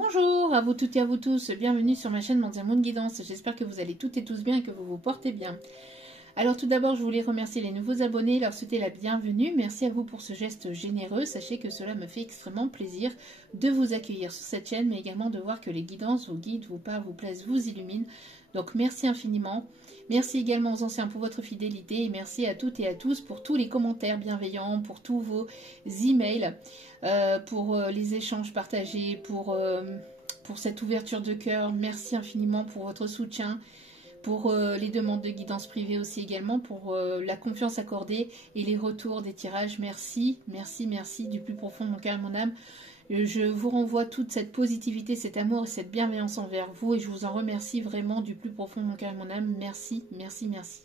Bonjour à vous toutes et à vous tous, bienvenue sur ma chaîne Mondia Moon Guidance. J'espère que vous allez toutes et tous bien et que vous vous portez bien. Alors tout d'abord, je voulais remercier les nouveaux abonnés, leur souhaiter la bienvenue. Merci à vous pour ce geste généreux. Sachez que cela me fait extrêmement plaisir de vous accueillir sur cette chaîne, mais également de voir que les guidances vous guident, vous parlent, vous plaisent, vous illuminent. Donc merci infiniment. Merci également aux anciens pour votre fidélité et merci à toutes et à tous pour tous les commentaires bienveillants, pour tous vos emails, pour les échanges partagés, pour cette ouverture de cœur. Merci infiniment pour votre soutien, pour les demandes de guidance privée aussi également, pour la confiance accordée et les retours des tirages. Merci, merci, merci du plus profond de mon cœur et de mon âme. Je vous renvoie toute cette positivité, cet amour et cette bienveillance envers vous et je vous en remercie vraiment du plus profond de mon cœur et de mon âme. Merci, merci, merci.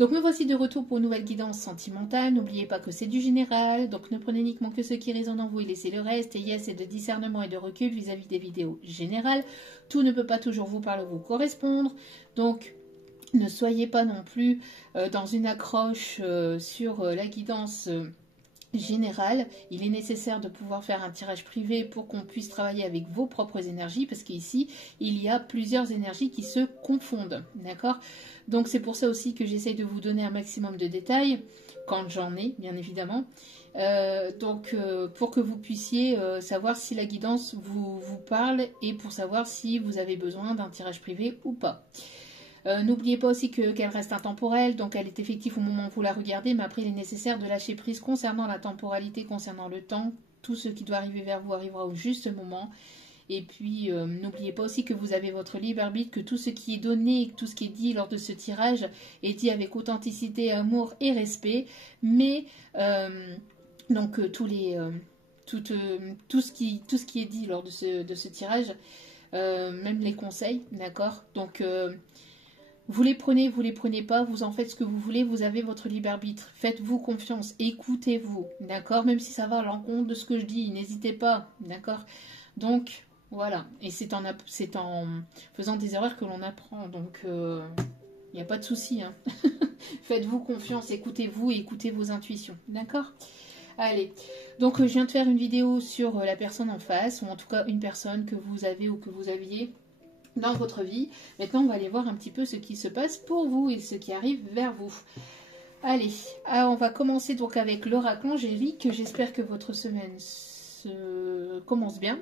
Donc me voici de retour pour une nouvelle guidance sentimentale. N'oubliez pas que c'est du général, donc ne prenez uniquement que ce qui résonne en vous et laissez le reste. Et yes, c'est de discernement et de recul vis-à-vis des vidéos générales. Tout ne peut pas toujours vous parler ou vous correspondre. Donc ne soyez pas non plus dans une accroche sur la guidance général. Il est nécessaire de pouvoir faire un tirage privé pour qu'on puisse travailler avec vos propres énergies parce qu'ici il y a plusieurs énergies qui se confondent, d'accord? Donc c'est pour ça aussi que j'essaye de vous donner un maximum de détails quand j'en ai, bien évidemment, pour que vous puissiez savoir si la guidance vous parle et pour savoir si vous avez besoin d'un tirage privé ou pas. N'oubliez pas aussi qu'elle reste intemporelle, donc elle est effective au moment où vous la regardez, mais après il est nécessaire de lâcher prise concernant la temporalité, concernant le temps. Tout ce qui doit arriver vers vous arrivera au juste moment. Et puis n'oubliez pas aussi que vous avez votre libre arbitre, que tout ce qui est donné, tout ce qui est dit lors de ce tirage est dit avec authenticité, amour et respect. Mais tout ce qui est dit lors de ce tirage, même les conseils, d'accord? Donc vous les prenez pas, vous en faites ce que vous voulez, vous avez votre libre arbitre. Faites-vous confiance, écoutez-vous, d'accord? Même si ça va à l'encontre de ce que je dis, n'hésitez pas, d'accord? Donc, voilà. Et c'est en faisant des erreurs que l'on apprend, donc il n'y a pas de souci, hein. Faites-vous confiance, écoutez-vous et écoutez vos intuitions, d'accord? Allez, donc je viens de faire une vidéo sur la personne en face, ou en tout cas une personne que vous avez ou que vous aviez dans votre vie. Maintenant, on va aller voir un petit peu ce qui se passe pour vous et ce qui arrive vers vous. Allez, on va commencer donc avec l'oracle angélique. J'espère que votre semaine commence bien.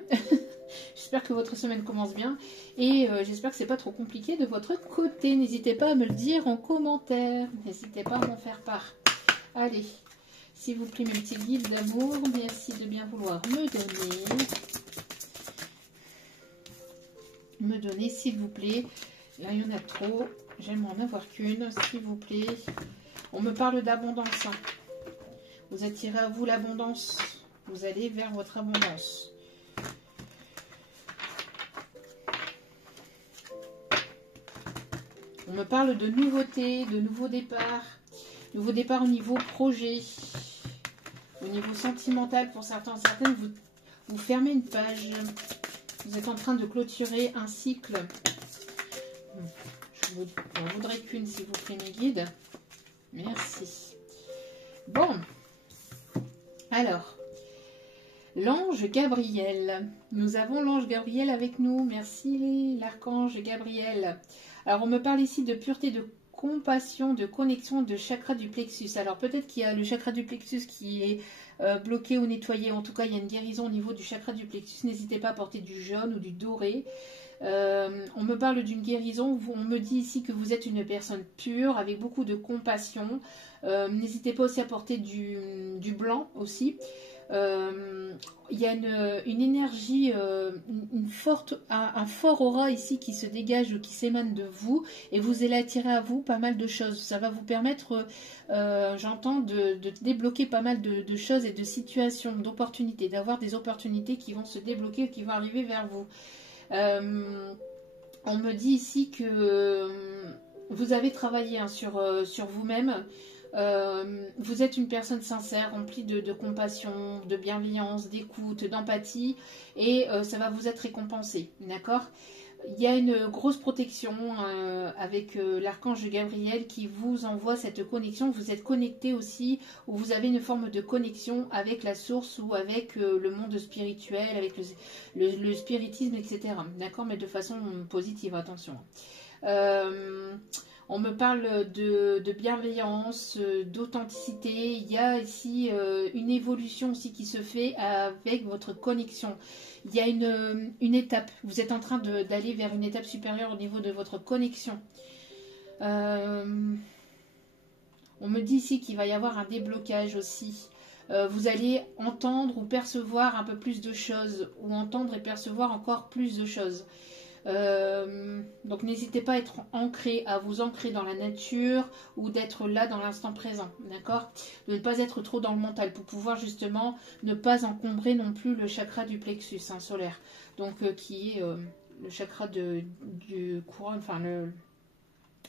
J'espère que votre semaine commence bien et j'espère que c'est pas trop compliqué de votre côté. N'hésitez pas à me le dire en commentaire. N'hésitez pas à m'en faire part. Allez, s'il vous plaît, mes petits guides d'amour, merci de bien vouloir me donner, s'il vous plaît. Là, il y en a trop. J'aimerais en avoir qu'une, s'il vous plaît. On me parle d'abondance. Hein. Vous attirez à vous l'abondance. Vous allez vers votre abondance. On me parle de nouveautés, de nouveaux départs. Nouveau départ au niveau projet. Au niveau sentimental, pour certains, certaines, vous fermez une page. Vous êtes en train de clôturer un cycle. Je n'en voudrais qu'une, s'il vous plaît, mes guides. Merci. Bon. Alors, l'ange Gabriel. Nous avons l'ange Gabriel avec nous. Merci, l'archange Gabriel. Alors, on me parle ici de pureté, de compassion, de connexion, de chakra du plexus. Alors, peut-être qu'il y a le chakra du plexus qui est bloqué ou nettoyé. En tout cas, il y a une guérison au niveau du chakra du plexus. N'hésitez pas à porter du jaune ou du doré. On me parle d'une guérison. On me dit ici que vous êtes une personne pure, avec beaucoup de compassion. N'hésitez pas aussi à porter du blanc aussi. Il y a une énergie, un fort aura ici qui se dégage ou qui s'émane de vous et vous allez attirer à vous pas mal de choses. Ça va vous permettre, j'entends, de débloquer pas mal de choses et de situations, d'opportunités, d'avoir des opportunités qui vont se débloquer, qui vont arriver vers vous. On me dit ici que vous avez travaillé sur vous-même. Vous êtes une personne sincère, remplie de compassion, de bienveillance, d'écoute, d'empathie et ça va vous être récompensé, d'accord? Il y a une grosse protection avec l'archange Gabriel qui vous envoie cette connexion. Vous êtes connecté aussi, ou vous avez une forme de connexion avec la source ou avec le monde spirituel, avec le spiritisme, etc. D'accord, mais de façon positive, attention. On me parle de bienveillance, d'authenticité. Il y a ici une évolution aussi qui se fait avec votre connexion. Il y a une étape. Vous êtes en train d'aller vers une étape supérieure au niveau de votre connexion. On me dit ici qu'il va y avoir un déblocage aussi. Vous allez entendre ou percevoir un peu plus de choses, ou entendre et percevoir encore plus de choses. Donc n'hésitez pas à être ancré, à vous ancrer dans la nature ou d'être là dans l'instant présent, d'accord? De ne pas être trop dans le mental pour pouvoir justement ne pas encombrer non plus le chakra du plexus solaire, donc qui est le chakra du couronne, enfin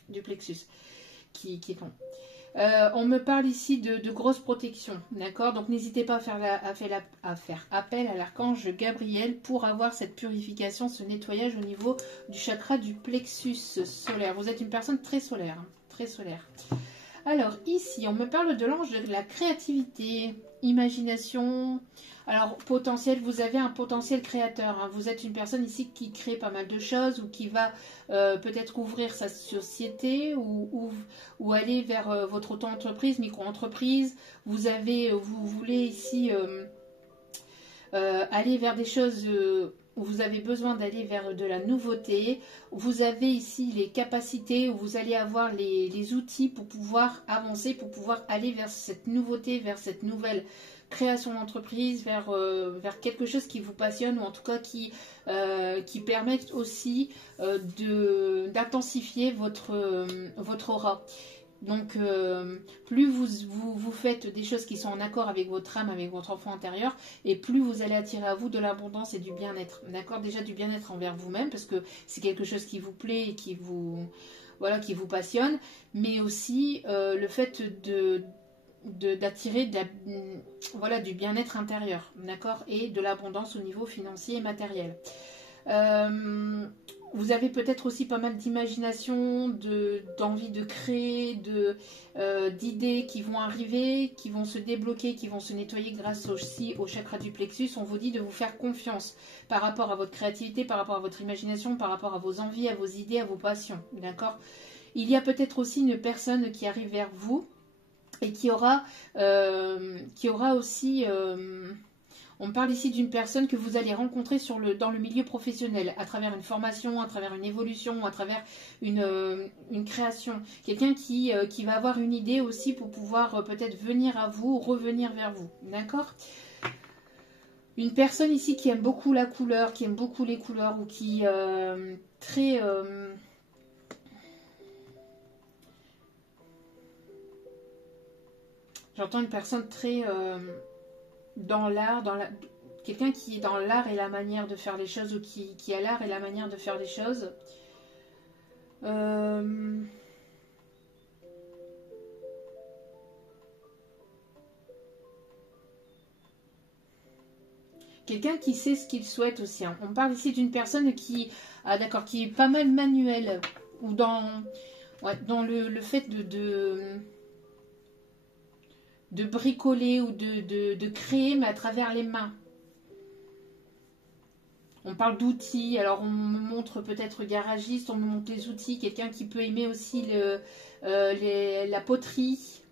du plexus qui est long. On me parle ici de grosses protections, d'accord? Donc n'hésitez pas à faire appel à l'archange Gabriel pour avoir cette purification, ce nettoyage au niveau du chakra du plexus solaire. Vous êtes une personne très solaire, hein, très solaire. Alors ici, on me parle de l'ange de la créativité, imagination. Alors potentiel, vous avez un potentiel créateur, hein. Vous êtes une personne ici qui crée pas mal de choses ou qui va peut-être ouvrir sa société ou aller vers votre auto-entreprise, micro-entreprise. Vous voulez ici aller vers des choses où vous avez besoin d'aller vers de la nouveauté. Vous avez ici les capacités où vous allez avoir les outils pour pouvoir avancer, pour pouvoir aller vers cette nouveauté, vers cette nouvelle création d'entreprise, vers quelque chose qui vous passionne ou en tout cas qui permettent aussi d'intensifier votre aura. Donc, plus vous faites des choses qui sont en accord avec votre âme, avec votre enfant intérieur, et plus vous allez attirer à vous de l'abondance et du bien-être. D'accord? Déjà du bien-être envers vous-même, parce que c'est quelque chose qui vous plaît et qui vous passionne, mais aussi le fait d'attirer du bien-être intérieur, d'accord? Et de l'abondance au niveau financier et matériel. Vous avez peut-être aussi pas mal d'imagination, d'envie de créer, d'idées qui vont arriver, qui vont se débloquer, qui vont se nettoyer grâce aussi au chakra du plexus. On vous dit de vous faire confiance par rapport à votre créativité, par rapport à votre imagination, par rapport à vos envies, à vos idées, à vos passions. D'accord? Il y a peut-être aussi une personne qui arrive vers vous et qui aura aussi... on me parle ici d'une personne que vous allez rencontrer dans le milieu professionnel, à travers une formation, à travers une évolution, à travers une création. Quelqu'un qui va avoir une idée aussi pour pouvoir peut-être venir à vous, revenir vers vous. D'accord? Une personne ici qui aime beaucoup la couleur, qui aime beaucoup les couleurs, ou qui très... J'entends une personne très... dans l'art, quelqu'un qui est dans l'art et la manière de faire les choses, ou qui a l'art et la manière de faire les choses. Quelqu'un qui sait ce qu'il souhaite aussi, hein. On parle ici d'une personne qui est pas mal manuelle, ou dans le fait de bricoler ou de créer, mais à travers les mains. On parle d'outils, alors on me montre peut-être garagiste, on me montre les outils, quelqu'un qui peut aimer aussi la poterie,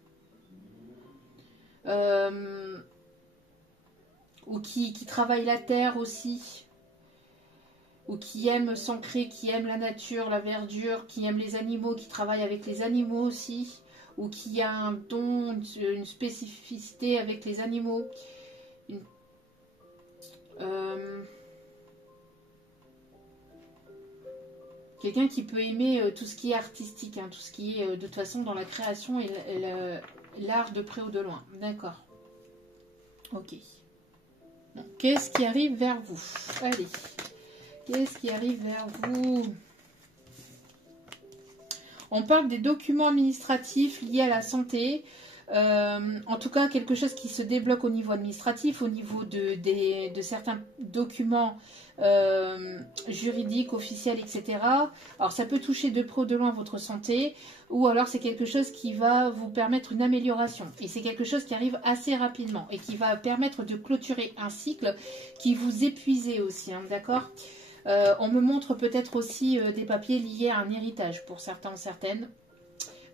ou qui travaille la terre aussi, ou qui aime s'ancrer, qui aime la nature, la verdure, qui aime les animaux, qui travaille avec les animaux aussi, ou qui a un don, une spécificité avec les animaux. Quelqu'un qui peut aimer tout ce qui est artistique, hein, tout ce qui est de toute façon dans la création et l'art de près ou de loin. D'accord. Ok. Bon, qu'est-ce qui arrive vers vous? Allez. Qu'est-ce qui arrive vers vous? On parle des documents administratifs liés à la santé. En tout cas, quelque chose qui se débloque au niveau administratif, au niveau de certains documents juridiques, officiels, etc. Alors, ça peut toucher de près ou de loin votre santé, ou alors c'est quelque chose qui va vous permettre une amélioration. Et c'est quelque chose qui arrive assez rapidement et qui va permettre de clôturer un cycle qui vous épuisait aussi, hein, d'accord? On me montre peut-être aussi des papiers liés à un héritage pour certains ou certaines.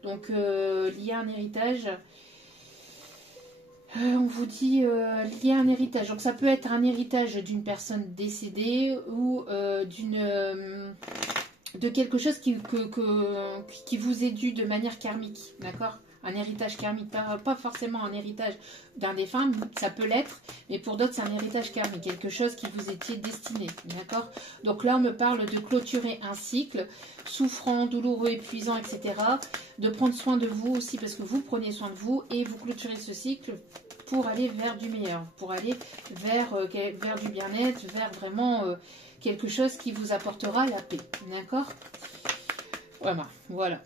Donc, lié à un héritage, on vous dit lié à un héritage. Donc, ça peut être un héritage d'une personne décédée ou de quelque chose qui vous est dû de manière karmique, d'accord? Un héritage karmique, pas forcément un héritage d'un défunt, ça peut l'être, mais pour d'autres, c'est un héritage karmique, quelque chose qui vous étiez destiné, d'accord? Donc là, on me parle de clôturer un cycle, souffrant, douloureux, épuisant, etc. De prendre soin de vous aussi, parce que vous prenez soin de vous, et vous clôturez ce cycle pour aller vers du meilleur, pour aller vers du bien-être, vers vraiment quelque chose qui vous apportera la paix, d'accord? Voilà.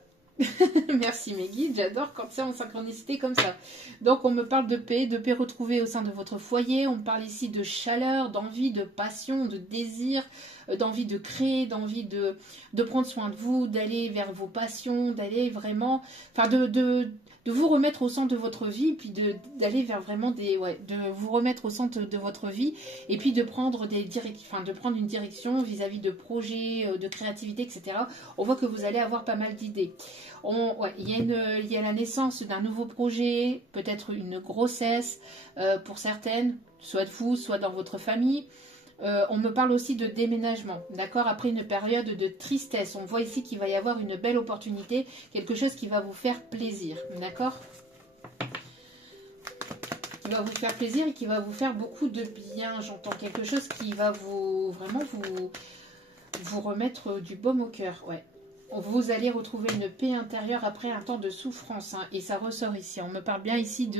Merci mes guides, j'adore quand c'est en synchronicité comme ça. Donc on me parle de paix retrouvée au sein de votre foyer. On me parle ici de chaleur, d'envie, de passion, de désir, d'envie de créer, d'envie de prendre soin de vous, d'aller vers vos passions, d'aller vraiment, enfin de vous remettre au centre de votre vie, puis d'aller vers vraiment de vous remettre au centre de votre vie, et puis de prendre une direction vis-à-vis de projets, de créativité, etc. On voit que vous allez avoir pas mal d'idées. Il y a la naissance d'un nouveau projet, peut-être une grossesse pour certaines, soit de vous, soit dans votre famille. On me parle aussi de déménagement, d'accord? Après une période de tristesse, on voit ici qu'il va y avoir une belle opportunité, quelque chose qui va vous faire plaisir, d'accord? Qui va vous faire plaisir et qui va vous faire beaucoup de bien, j'entends quelque chose qui va vous remettre du baume au cœur, ouais. Vous allez retrouver une paix intérieure après un temps de souffrance, hein, et ça ressort ici. On me parle bien ici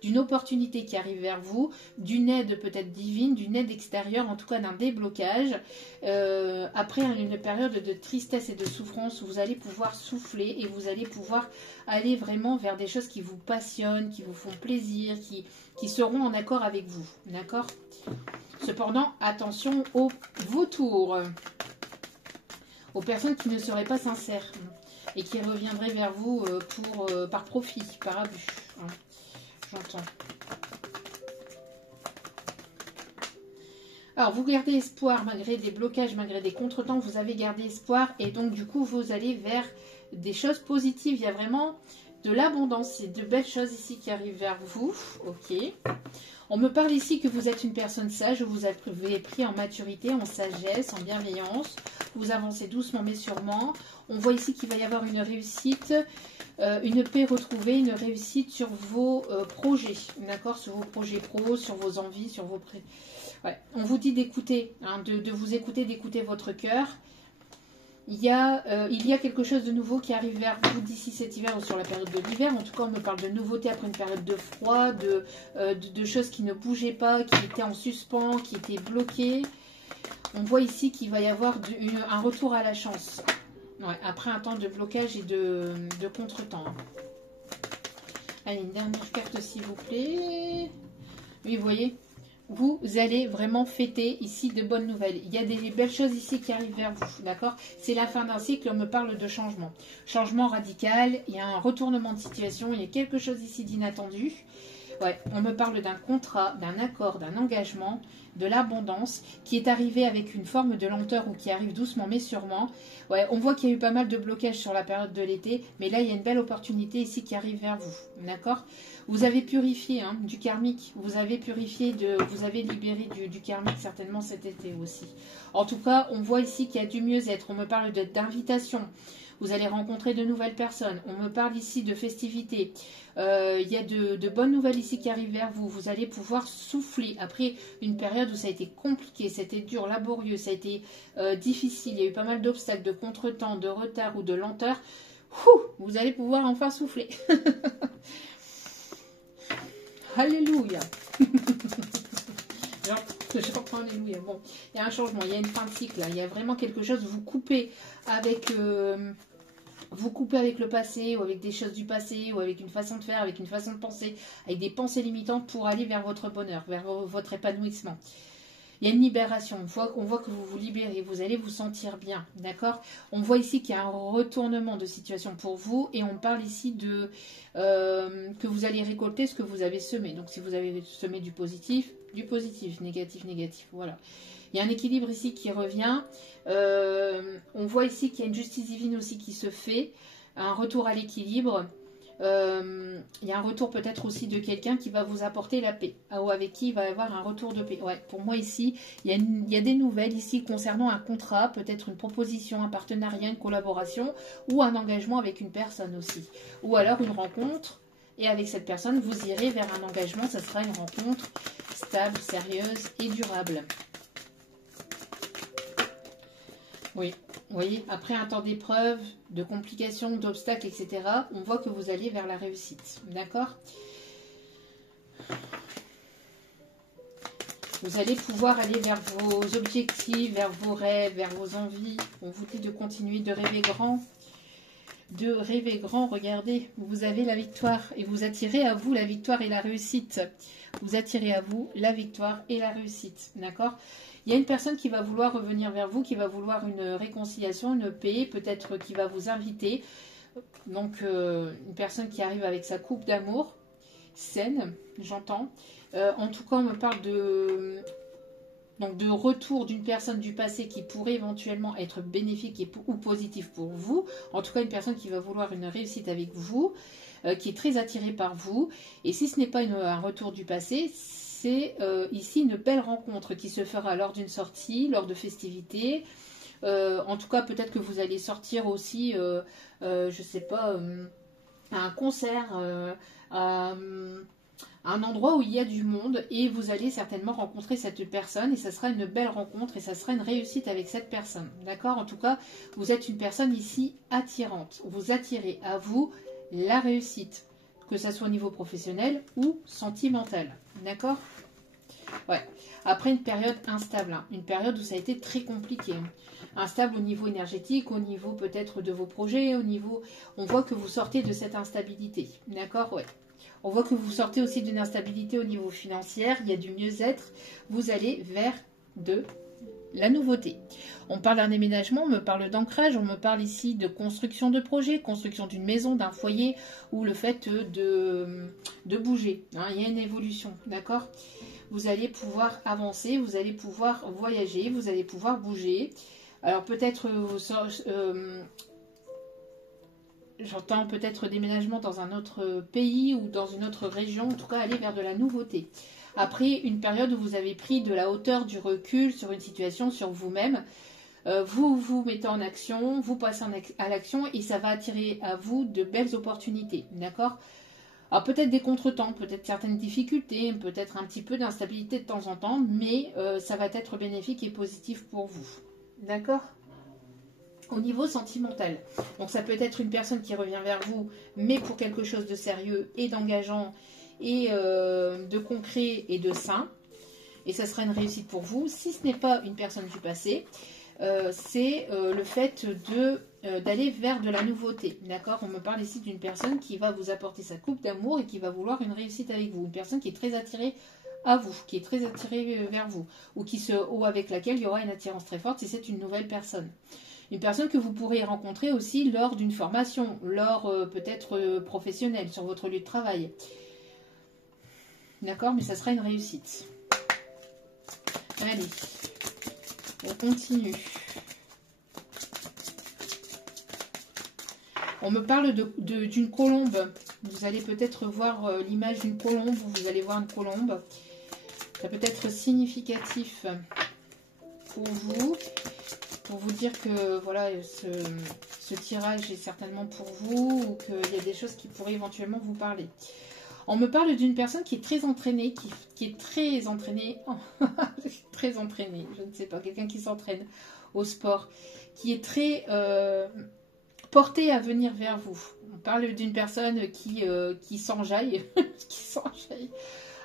d'une opportunité qui arrive vers vous, d'une aide peut-être divine, d'une aide extérieure, en tout cas d'un déblocage. Après une période de tristesse et de souffrance, vous allez pouvoir souffler et vous allez pouvoir aller vraiment vers des choses qui vous passionnent, qui vous font plaisir, qui seront en accord avec vous. D'accord? Cependant, attention aux vautours. Aux personnes qui ne seraient pas sincères et qui reviendraient vers vous par profit, par abus. Hein, j'entends. Alors, vous gardez espoir malgré des blocages, malgré des contretemps, vous avez gardé espoir et donc du coup, vous allez vers des choses positives. Il y a vraiment de l'abondance et de belles choses ici qui arrivent vers vous. Ok. On me parle ici que vous êtes une personne sage, vous avez pris en maturité, en sagesse, en bienveillance. Vous avancez doucement mais sûrement. On voit ici qu'il va y avoir une réussite, une paix retrouvée, une réussite sur vos projets, d'accord? Sur vos projets pro, sur vos envies, sur vos... Ouais. On vous dit d'écouter, hein, de vous écouter, d'écouter votre cœur. Il y a quelque chose de nouveau qui arrive vers vous d'ici cet hiver ou sur la période de l'hiver. En tout cas, on me parle de nouveautés après une période de froid, de choses qui ne bougeaient pas, qui étaient en suspens, qui étaient bloquées. On voit ici qu'il va y avoir un retour à la chance. Ouais, après un temps de blocage et de contretemps. Allez, une dernière carte s'il vous plaît. Oui, vous voyez, vous allez vraiment fêter ici de bonnes nouvelles. Il y a des belles choses ici qui arrivent vers vous, d'accord? C'est la fin d'un cycle, on me parle de changement. Changement radical, il y a un retournement de situation, il y a quelque chose ici d'inattendu. Ouais, on me parle d'un contrat, d'un accord, d'un engagement, de l'abondance qui est arrivé avec une forme de lenteur ou qui arrive doucement mais sûrement. Ouais, on voit qu'il y a eu pas mal de blocages sur la période de l'été, mais là il y a une belle opportunité ici qui arrive vers vous, d'accord? Vous avez purifié du karmique, vous avez libéré du karmique certainement cet été aussi. En tout cas, on voit ici qu'il y a du mieux-être, on me parle d'invitation. Vous allez rencontrer de nouvelles personnes. On me parle ici de festivités. Il y a de bonnes nouvelles ici qui arrivent vers vous. Vous allez pouvoir souffler après une période où ça a été compliqué, ça a été dur, laborieux, ça a été difficile. Il y a eu pas mal d'obstacles, de contretemps, de retard ou de lenteur. Vous allez pouvoir enfin souffler. Alléluia. J'entends alléluia. Bon, il y a un changement, il y a une fin de cycle. Là. Il y a vraiment quelque chose. Vous coupez avec vous couper avec le passé ou avec des choses du passé ou avec une façon de faire, avec une façon de penser, avec des pensées limitantes pour aller vers votre bonheur, vers votre épanouissement. Il y a une libération, on voit que vous vous libérez, vous allez vous sentir bien, d'accord? On voit ici qu'il y a un retournement de situation pour vous et on parle ici de que vous allez récolter ce que vous avez semé. Donc si vous avez semé du positif, négatif, négatif, voilà. Il y a un équilibre ici qui revient. On voit ici qu'il y a une justice divine aussi qui se fait, un retour à l'équilibre. Il y a un retour peut-être aussi de quelqu'un qui va vous apporter la paix, ou avec qui il va y avoir un retour de paix. Ouais, pour moi ici, il y a des nouvelles ici concernant un contrat, peut-être une proposition, un partenariat, une collaboration ou un engagement avec une personne aussi. Ou alors une rencontre et avec cette personne, vous irez vers un engagement, ça sera une rencontre stable, sérieuse et durable. Oui, vous voyez, après un temps d'épreuve, de complications, d'obstacles, etc., on voit que vous allez vers la réussite. D'accord? Vous allez pouvoir aller vers vos objectifs, vers vos rêves, vers vos envies. On vous dit de continuer de rêver grand. De rêver grand, regardez, vous avez la victoire et vous attirez à vous la victoire et la réussite. Vous attirez à vous la victoire et la réussite. D'accord? Il y a une personne qui va vouloir revenir vers vous, qui va vouloir une réconciliation, une paix, peut-être qui va vous inviter. Donc, une personne qui arrive avec sa coupe d'amour, saine, j'entends. En tout cas, on me parle de retour d'une personne du passé qui pourrait éventuellement être bénéfique ou positif pour vous. En tout cas, une personne qui va vouloir une réussite avec vous, qui est très attirée par vous. Et si ce n'est pas un retour du passé, c'est ici une belle rencontre qui se fera lors d'une sortie, lors de festivités. En tout cas, peut-être que vous allez sortir aussi, je ne sais pas, à un concert, à un endroit où il y a du monde et vous allez certainement rencontrer cette personne et ça sera une belle rencontre et ça sera une réussite avec cette personne. D'accord? En tout cas, vous êtes une personne ici attirante. Vous attirez à vous la réussite, que ça soit au niveau professionnel ou sentimental. D'accord? Ouais. Après une période instable, hein, une période où ça a été très compliqué. Hein. Instable au niveau énergétique, au niveau peut-être de vos projets, au niveau... On voit que vous sortez de cette instabilité. D'accord? Ouais. On voit que vous sortez aussi d'une instabilité au niveau financier. Il y a du mieux-être. Vous allez vers de la nouveauté. On parle d'un déménagement, on me parle d'ancrage, on me parle ici de construction de projet, construction d'une maison, d'un foyer, ou le fait de bouger. Hein, il y a une évolution, d'accord? Vous allez pouvoir avancer, vous allez pouvoir voyager, vous allez pouvoir bouger. Alors peut-être, j'entends peut-être déménagement dans un autre pays ou dans une autre région, en tout cas aller vers de la nouveauté. Après une période où vous avez pris de la hauteur, du recul sur une situation, sur vous-même, vous vous mettez en action, vous passez à l'action et ça va attirer à vous de belles opportunités, d'accord? Alors peut-être des contretemps, peut-être certaines difficultés, peut-être un petit peu d'instabilité de temps en temps, mais ça va être bénéfique et positif pour vous, d'accord? Au niveau sentimental, donc ça peut être une personne qui revient vers vous, mais pour quelque chose de sérieux et d'engageant et de concret et de sain, et ça sera une réussite pour vous. Si ce n'est pas une personne du passé, c'est le fait d'aller vers de la nouveauté, d'accord? On me parle ici d'une personne qui va vous apporter sa coupe d'amour et qui va vouloir une réussite avec vous, une personne qui est très attirée à vous, qui est très attirée vers vous, ou avec laquelle il y aura une attirance très forte si c'est une nouvelle personne. Une personne que vous pourrez rencontrer aussi lors d'une formation, lors peut-être professionnelle, sur votre lieu de travail. D'accord? Mais ça sera une réussite. Allez, on continue. On me parle d'une colombe. Vous allez peut-être voir l'image d'une colombe, vous allez voir une colombe. Ça peut être significatif pour vous dire que voilà, ce tirage est certainement pour vous ou qu'il y a des choses qui pourraient éventuellement vous parler. On me parle d'une personne qui est très entraînée, qui est très entraînée, très entraînée, je ne sais pas, quelqu'un qui s'entraîne au sport, qui est très portée à venir vers vous. On parle d'une personne qui s'enjaille, qui s'enjaille,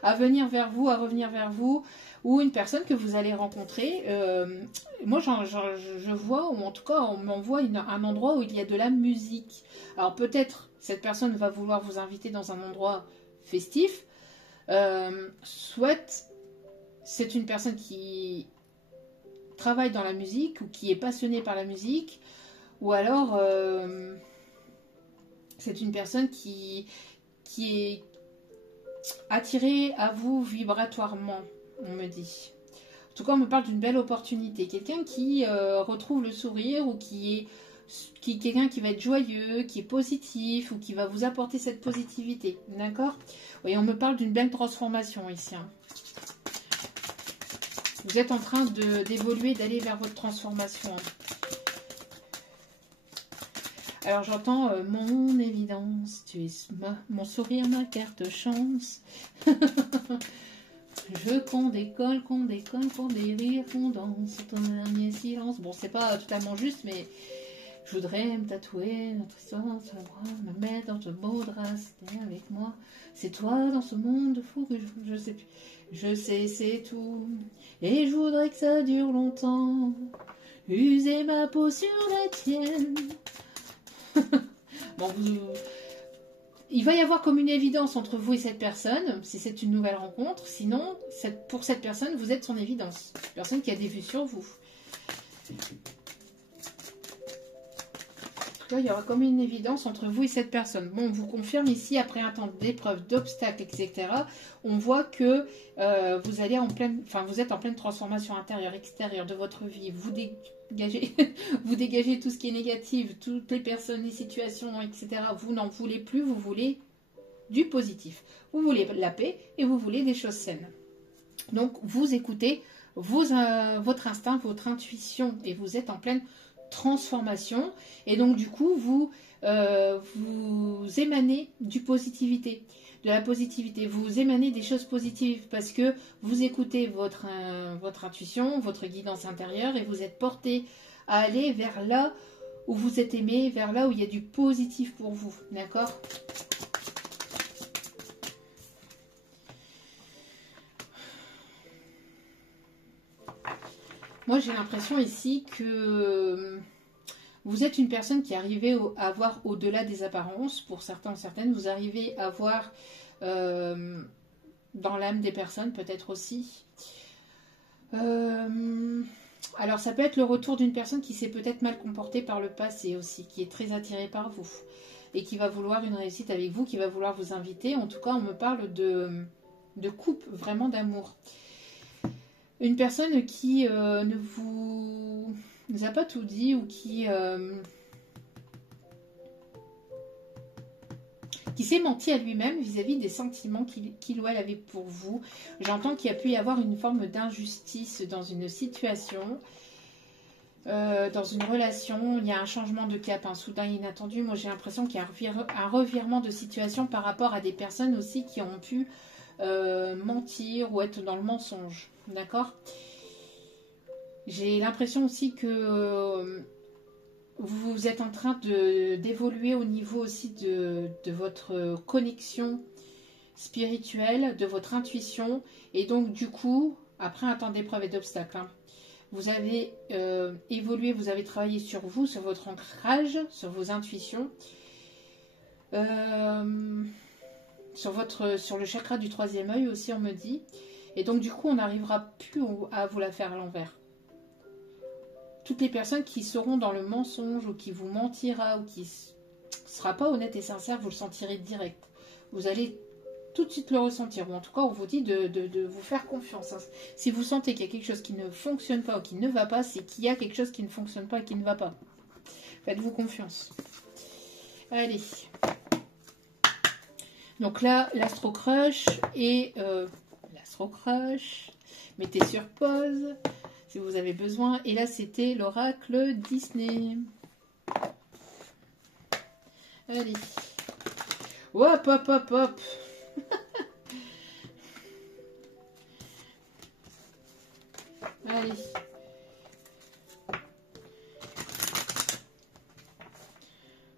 à venir vers vous, à revenir vers vous. ou une personne que vous allez rencontrer. Moi, je vois, ou en tout cas, on m'envoie un endroit où il y a de la musique. Alors peut-être, cette personne va vouloir vous inviter dans un endroit festif, soit c'est une personne qui travaille dans la musique ou qui est passionnée par la musique, ou alors c'est une personne qui est attirée à vous vibratoirement, on me dit. En tout cas, on me parle d'une belle opportunité. Quelqu'un qui retrouve le sourire ou quelqu'un qui va être joyeux, qui est positif ou qui va vous apporter cette positivité. D'accord? Oui, on me parle d'une belle transformation ici. Hein. Vous êtes en train d'évoluer, d'aller vers votre transformation. Alors j'entends mon évidence, tu es mon sourire, ma carte chance. Je qu'on décolle pour des rires, qu'on danse ton dernier silence. Bon, c'est pas totalement juste, mais je voudrais me tatouer notre histoire sur le bras, me mettre dans ce beau drap, c'était avec moi. C'est toi dans ce monde fou que je sais plus. Je sais, c'est tout. Et je voudrais que ça dure longtemps. User ma peau sur la tienne. Bon, il va y avoir comme une évidence entre vous et cette personne, si c'est une nouvelle rencontre. Sinon, pour cette personne, vous êtes son évidence. Personne qui a des vues sur vous. Là, il y aura comme une évidence entre vous et cette personne. Bon, on vous confirme ici, après un temps d'épreuves, d'obstacles, etc., on voit que vous êtes en pleine transformation intérieure, extérieure de votre vie. Vous dégagez, vous dégagez tout ce qui est négatif, toutes les personnes, les situations, etc. Vous n'en voulez plus, vous voulez du positif. Vous voulez la paix et vous voulez des choses saines. Donc, vous écoutez votre instinct, votre intuition et vous êtes en pleine transformation et donc du coup vous émanez de la positivité, vous émanez des choses positives parce que vous écoutez votre intuition, votre guidance intérieure et vous êtes porté à aller vers là où vous êtes aimé, vers là où il y a du positif pour vous, d'accord? Moi, j'ai l'impression ici que vous êtes une personne qui arrivait à voir au-delà des apparences. Pour certains ou certaines, vous arrivez à voir dans l'âme des personnes, peut-être aussi. Alors, ça peut être le retour d'une personne qui s'est peut-être mal comportée par le passé aussi, qui est très attirée par vous et qui va vouloir une réussite avec vous, qui va vouloir vous inviter. En tout cas, on me parle de couple, vraiment d'amour. Une personne qui ne vous a pas tout dit ou qui s'est menti à lui-même vis-à-vis des sentiments qu'il ou elle avait pour vous. J'entends qu'il y a pu y avoir une forme d'injustice dans une situation, dans une relation. Il y a un changement de cap, un soudain inattendu. Moi, j'ai l'impression qu'il y a un revirement de situation par rapport à des personnes aussi qui ont pu mentir ou être dans le mensonge. D'accord? J'ai l'impression aussi que vous êtes en train d'évoluer au niveau aussi de votre connexion spirituelle, de votre intuition. Et donc, du coup, après un temps d'épreuve et d'obstacles, hein, vous avez évolué, vous avez travaillé sur vous, sur votre ancrage, sur vos intuitions. Sur le chakra du troisième œil aussi, on me dit. Et donc, du coup, on n'arrivera plus à vous la faire à l'envers. Toutes les personnes qui seront dans le mensonge ou qui vous mentira ou qui ne sera pas honnête et sincère, vous le sentirez direct. Vous allez tout de suite le ressentir. Ou en tout cas, on vous dit de vous faire confiance. Si vous sentez qu'il y a quelque chose qui ne fonctionne pas ou qui ne va pas, c'est qu'il y a quelque chose qui ne fonctionne pas et qui ne va pas. Faites-vous confiance. Allez. Donc là, l'Astro Crush et l'Astro Crush. Mettez sur pause si vous avez besoin. Et là, c'était l'oracle Disney. Allez. Hop, hop, hop, hop. Allez.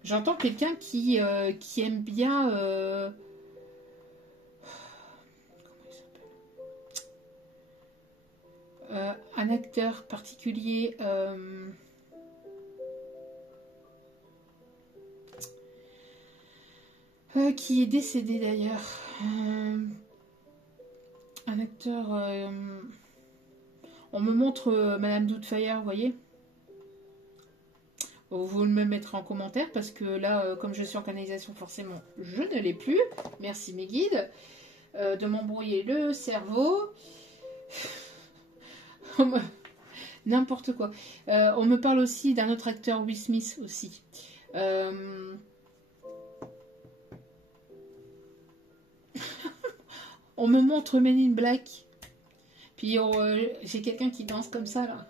J'entends quelqu'un qui aime bien... comment il s'appelle ? acteur particulier qui est décédé d'ailleurs. Un acteur... on me montre Madame Doubtfire, vous voyez. Vous me mettrez en commentaire parce que là, comme je suis en canalisation, forcément, je ne l'ai plus. Merci mes guides de m'embrouiller le cerveau. N'importe quoi. On me parle aussi d'un autre acteur, Will Smith aussi. On me montre Men in Black. Puis j'ai quelqu'un qui danse comme ça là.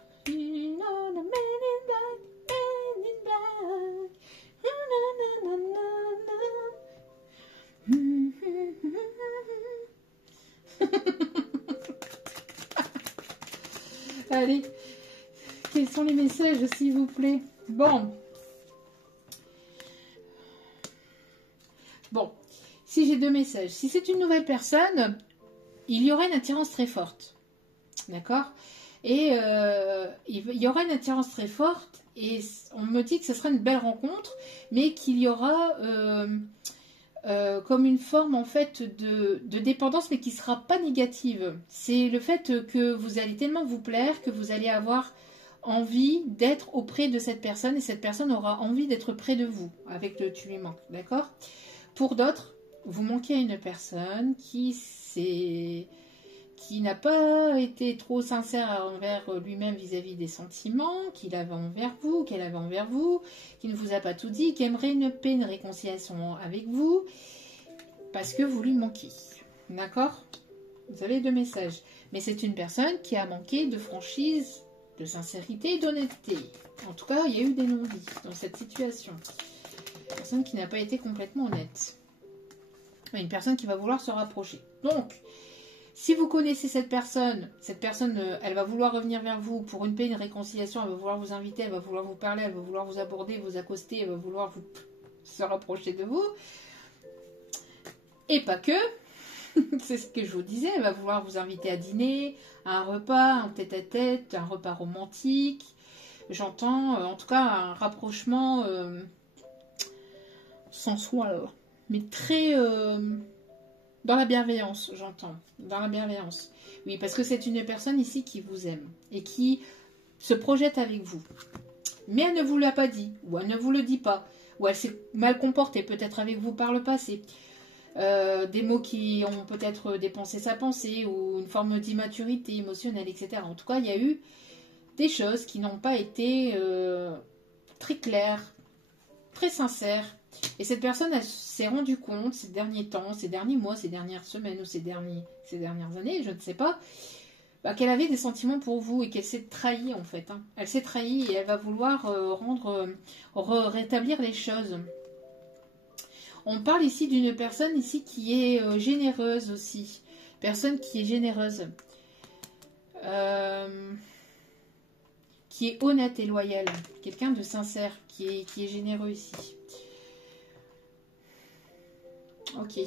Allez, quels sont les messages s'il vous plaît? Bon, si j'ai deux messages, si c'est une nouvelle personne, il y aura une attirance très forte, d'accord? Et il y aura une attirance très forte et on me dit que ce sera une belle rencontre, mais qu'il y aura comme une forme en fait de dépendance, mais qui ne sera pas négative. C'est le fait que vous allez tellement vous plaire que vous allez avoir envie d'être auprès de cette personne et cette personne aura envie d'être près de vous avec le tu lui manques, d'accord? Pour d'autres, vous manquez à une personne qui n'a pas été trop sincère envers lui-même vis-à-vis des sentiments qu'il avait envers vous, qu'elle avait envers vous, qui ne vous a pas tout dit, qui aimerait une réconciliation avec vous, parce que vous lui manquez. D'accord? Vous avez deux messages. Mais c'est une personne qui a manqué de franchise, de sincérité et d'honnêteté. En tout cas, il y a eu des non-dits dans cette situation. Une personne qui n'a pas été complètement honnête. Une personne qui va vouloir se rapprocher. Donc, si vous connaissez cette personne, elle va vouloir revenir vers vous pour une paix, une réconciliation, elle va vouloir vous inviter, elle va vouloir vous parler, elle va vouloir vous aborder, vous accoster, elle va vouloir se rapprocher de vous. Et pas que, c'est ce que je vous disais, elle va vouloir vous inviter à dîner, à un repas, un tête-à-tête, un repas romantique. J'entends, en tout cas, un rapprochement sensuel, mais très... dans la bienveillance, j'entends. Dans la bienveillance. Oui, parce que c'est une personne ici qui vous aime et qui se projette avec vous. Mais elle ne vous l'a pas dit, ou elle ne vous le dit pas, ou elle s'est mal comportée peut-être avec vous par le passé. Des mots qui ont peut-être dépensé sa pensée, ou une forme d'immaturité émotionnelle, etc. En tout cas, il y a eu des choses qui n'ont pas été très claires, très sincères. Et cette personne, elle s'est rendue compte ces derniers temps, ces derniers mois, ces dernières semaines ou ces dernières années, je ne sais pas, qu'elle avait des sentiments pour vous et qu'elle s'est trahie en fait. Hein. Elle s'est trahie et elle va vouloir rétablir les choses. On parle ici d'une personne ici qui est généreuse aussi. Personne qui est généreuse. Qui est honnête et loyal. Quelqu'un de sincère qui est généreux ici. Ok.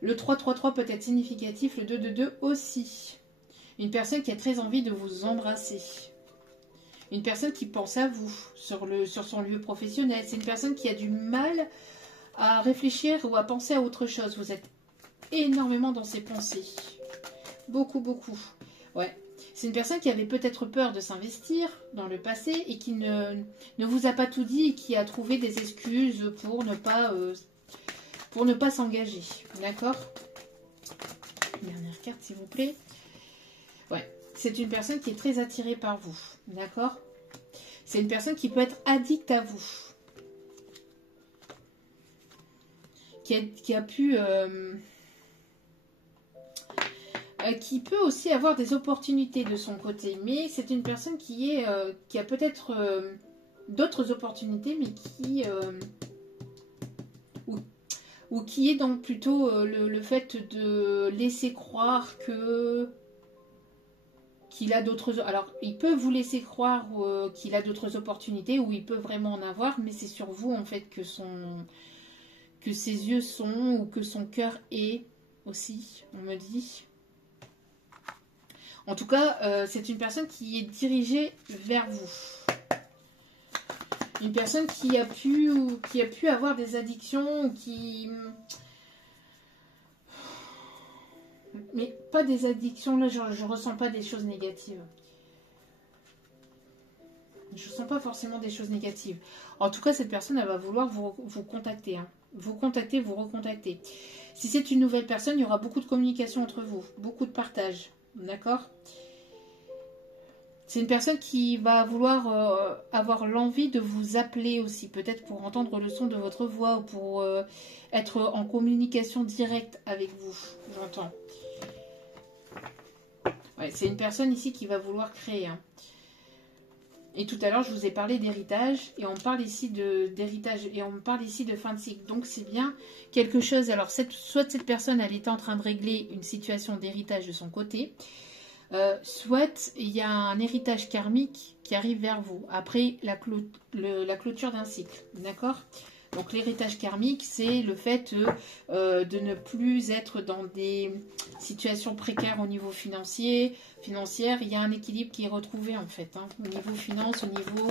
Le 3-3-3 peut être significatif, le 2-2-2 aussi. Une personne qui a très envie de vous embrasser. Une personne qui pense à vous sur son lieu professionnel. C'est une personne qui a du mal à réfléchir ou à penser à autre chose. Vous êtes énormément dans ses pensées. Beaucoup, beaucoup. Ouais. C'est une personne qui avait peut-être peur de s'investir dans le passé et qui ne vous a pas tout dit et qui a trouvé des excuses pour ne pas s'engager. D'accord? Dernière carte, s'il vous plaît. Ouais. C'est une personne qui est très attirée par vous. D'accord? C'est une personne qui peut être addicte à vous. Qui a pu... qui peut aussi avoir des opportunités de son côté. Mais c'est une personne qui a peut-être d'autres opportunités, mais qui... ou qui est donc plutôt le fait de laisser croire qu'il a d'autres... Alors, il peut vous laisser croire qu'il a d'autres opportunités, ou il peut vraiment en avoir, mais c'est sur vous, en fait, que ses yeux sont, ou que son cœur est aussi, on me dit. En tout cas, c'est une personne qui est dirigée vers vous. Une personne qui a pu avoir des addictions, mais pas des addictions, là je ressens pas des choses négatives. Je ne sens pas forcément des choses négatives. En tout cas, cette personne, elle va vouloir vous contacter. Hein. Vous contacter, vous recontacter. Si c'est une nouvelle personne, il y aura beaucoup de communication entre vous. Beaucoup de partage. D'accord? C'est une personne qui va vouloir avoir l'envie de vous appeler aussi. Peut-être pour entendre le son de votre voix ou pour être en communication directe avec vous. J'entends. Ouais, c'est une personne ici qui va vouloir créer. Hein. Et tout à l'heure, je vous ai parlé d'héritage, et on parle ici d'héritage, et on parle ici de fin de cycle. Donc, c'est bien quelque chose. Alors, soit cette personne, elle était en train de régler une situation d'héritage de son côté, soit il y a un héritage karmique qui arrive vers vous, après la clôture d'un cycle. D'accord ? Donc, l'héritage karmique, c'est le fait de ne plus être dans des situations précaires au niveau financière. Il y a un équilibre qui est retrouvé, en fait. Hein, au niveau finance, au niveau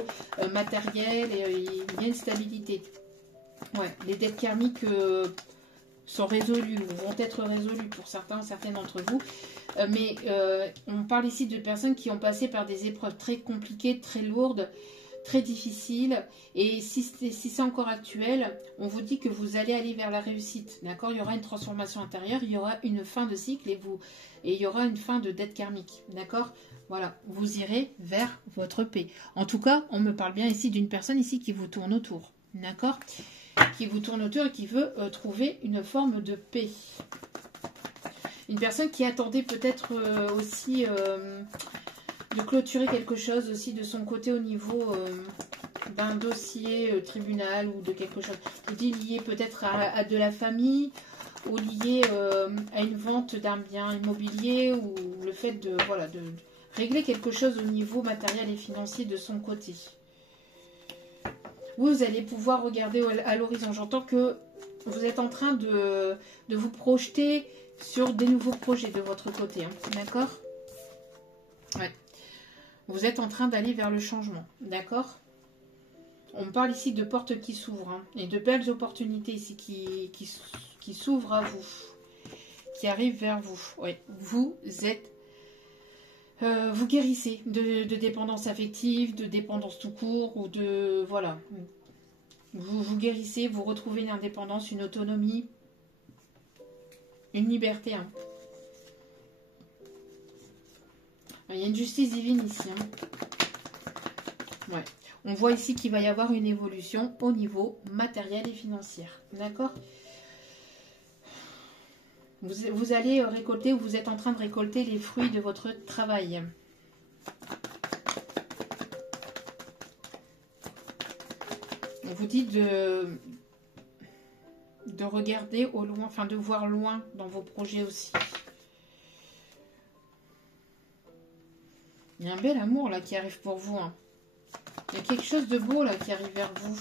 matériel, il y a une stabilité. Ouais, les dettes karmiques sont résolues, ou vont être résolues pour certaines d'entre vous. Mais on parle ici de personnes qui ont passé par des épreuves très compliquées, très lourdes, très difficile, et si c'est encore actuel, on vous dit que vous allez aller vers la réussite, d'accord? Il y aura une transformation intérieure, il y aura une fin de cycle et il y aura une fin de dette karmique, d'accord? Voilà, vous irez vers votre paix. En tout cas, on me parle bien ici d'une personne ici qui vous tourne autour, d'accord? Qui vous tourne autour et qui veut trouver une forme de paix. Une personne qui attendait peut-être aussi de clôturer quelque chose aussi de son côté au niveau d'un dossier tribunal ou de quelque chose. Je dis lié peut-être à de la famille ou lié à une vente d'un bien immobilier ou le fait de régler quelque chose au niveau matériel et financier de son côté. Vous allez pouvoir regarder à l'horizon. J'entends que vous êtes en train de vous projeter sur des nouveaux projets de votre côté. Hein. D'accord ? Ouais. Vous êtes en train d'aller vers le changement, d'accord? On parle ici de portes qui s'ouvrent, hein, et de belles opportunités ici qui s'ouvrent à vous, qui arrivent vers vous. Ouais, vous êtes, vous guérissez de dépendance affective, de dépendance tout court, ou de, voilà. Vous guérissez, vous retrouvez une indépendance, une autonomie, une liberté, hein. Il y a une justice divine ici. Hein. Ouais. On voit ici qu'il va y avoir une évolution au niveau matériel et financier. D'accord ? Vous allez récolter, ou vous êtes en train de récolter les fruits de votre travail. On vous dit de regarder au loin, enfin de voir loin dans vos projets aussi. Il y a un bel amour là qui arrive pour vous. Hein. Il y a quelque chose de beau là qui arrive vers vous.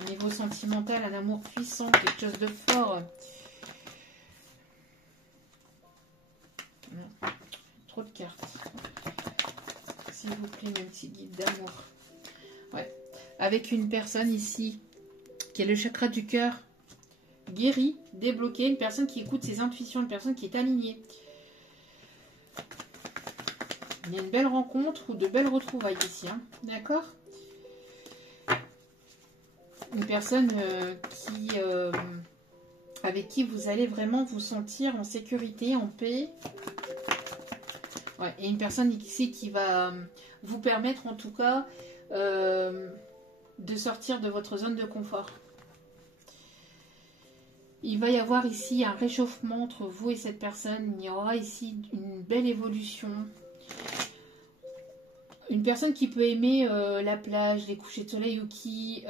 Au niveau sentimental, un amour puissant, quelque chose de fort. Non. Trop de cartes. S'il vous plaît, mes petits guides d'amour. Ouais. Avec une personne ici qui est le chakra du cœur guéri, débloqué, une personne qui écoute ses intuitions, une personne qui est alignée. Il y a une belle rencontre ou de belles retrouvailles ici, hein. D'accord? Une personne avec qui vous allez vraiment vous sentir en sécurité, en paix. Ouais, et une personne ici qui va vous permettre en tout cas de sortir de votre zone de confort. Il va y avoir ici un réchauffement entre vous et cette personne. Il y aura ici une belle évolution. Une personne qui peut aimer la plage, les couchers de soleil ou qui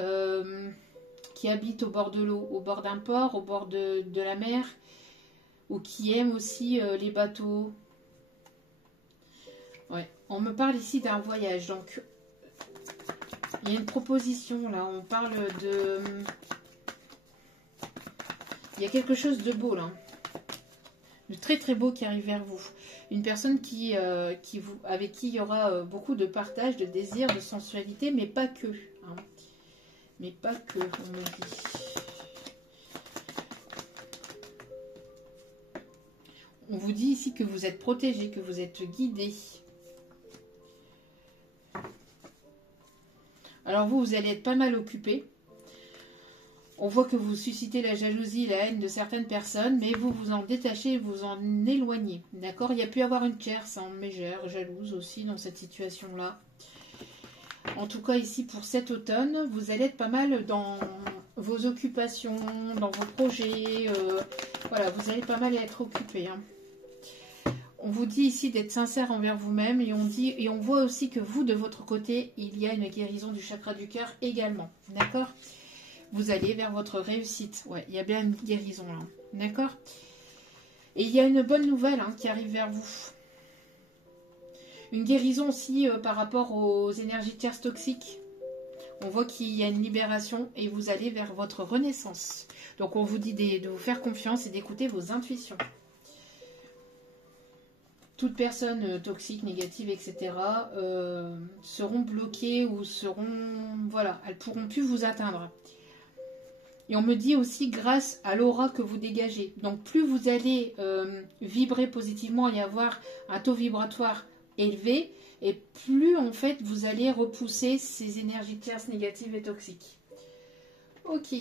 habite au bord de l'eau, au bord d'un port, au bord de la mer, ou qui aime aussi les bateaux. Ouais. On me parle ici d'un voyage, donc il y a une proposition là, on parle de... Il y a quelque chose de beau là, de très très beau qui arrive vers vous. Une personne avec qui il y aura beaucoup de partage, de désir, de sensualité, mais pas que. Hein. Mais pas que, on me dit. On vous dit ici que vous êtes protégé, que vous êtes guidé. Alors vous allez être pas mal occupé. On voit que vous suscitez la jalousie, la haine de certaines personnes, mais vous vous en détachez, vous en éloignez. D'accord? Il y a pu y avoir une tierce, mégère, jalouse aussi dans cette situation-là. En tout cas, ici, pour cet automne, vous allez être pas mal dans vos occupations, dans vos projets. Voilà, vous allez pas mal être occupé. Hein. On vous dit ici d'être sincère envers vous-même et on voit aussi que vous, de votre côté, il y a une guérison du chakra du cœur également. D'accord? Vous allez vers votre réussite. Ouais, il y a bien une guérison là. D'accord? Et il y a une bonne nouvelle qui arrive vers vous. Une guérison aussi par rapport aux énergies tierces toxiques. On voit qu'il y a une libération et vous allez vers votre renaissance. Donc on vous dit de vous faire confiance et d'écouter vos intuitions. Toutes personnes toxiques, négatives, etc. Seront bloquées ou seront... Voilà, elles ne pourront plus vous atteindre. Et on me dit aussi grâce à l'aura que vous dégagez. Donc plus vous allez vibrer positivement et avoir un taux vibratoire élevé, et plus en fait vous allez repousser ces énergies tierces négatives et toxiques. Ok.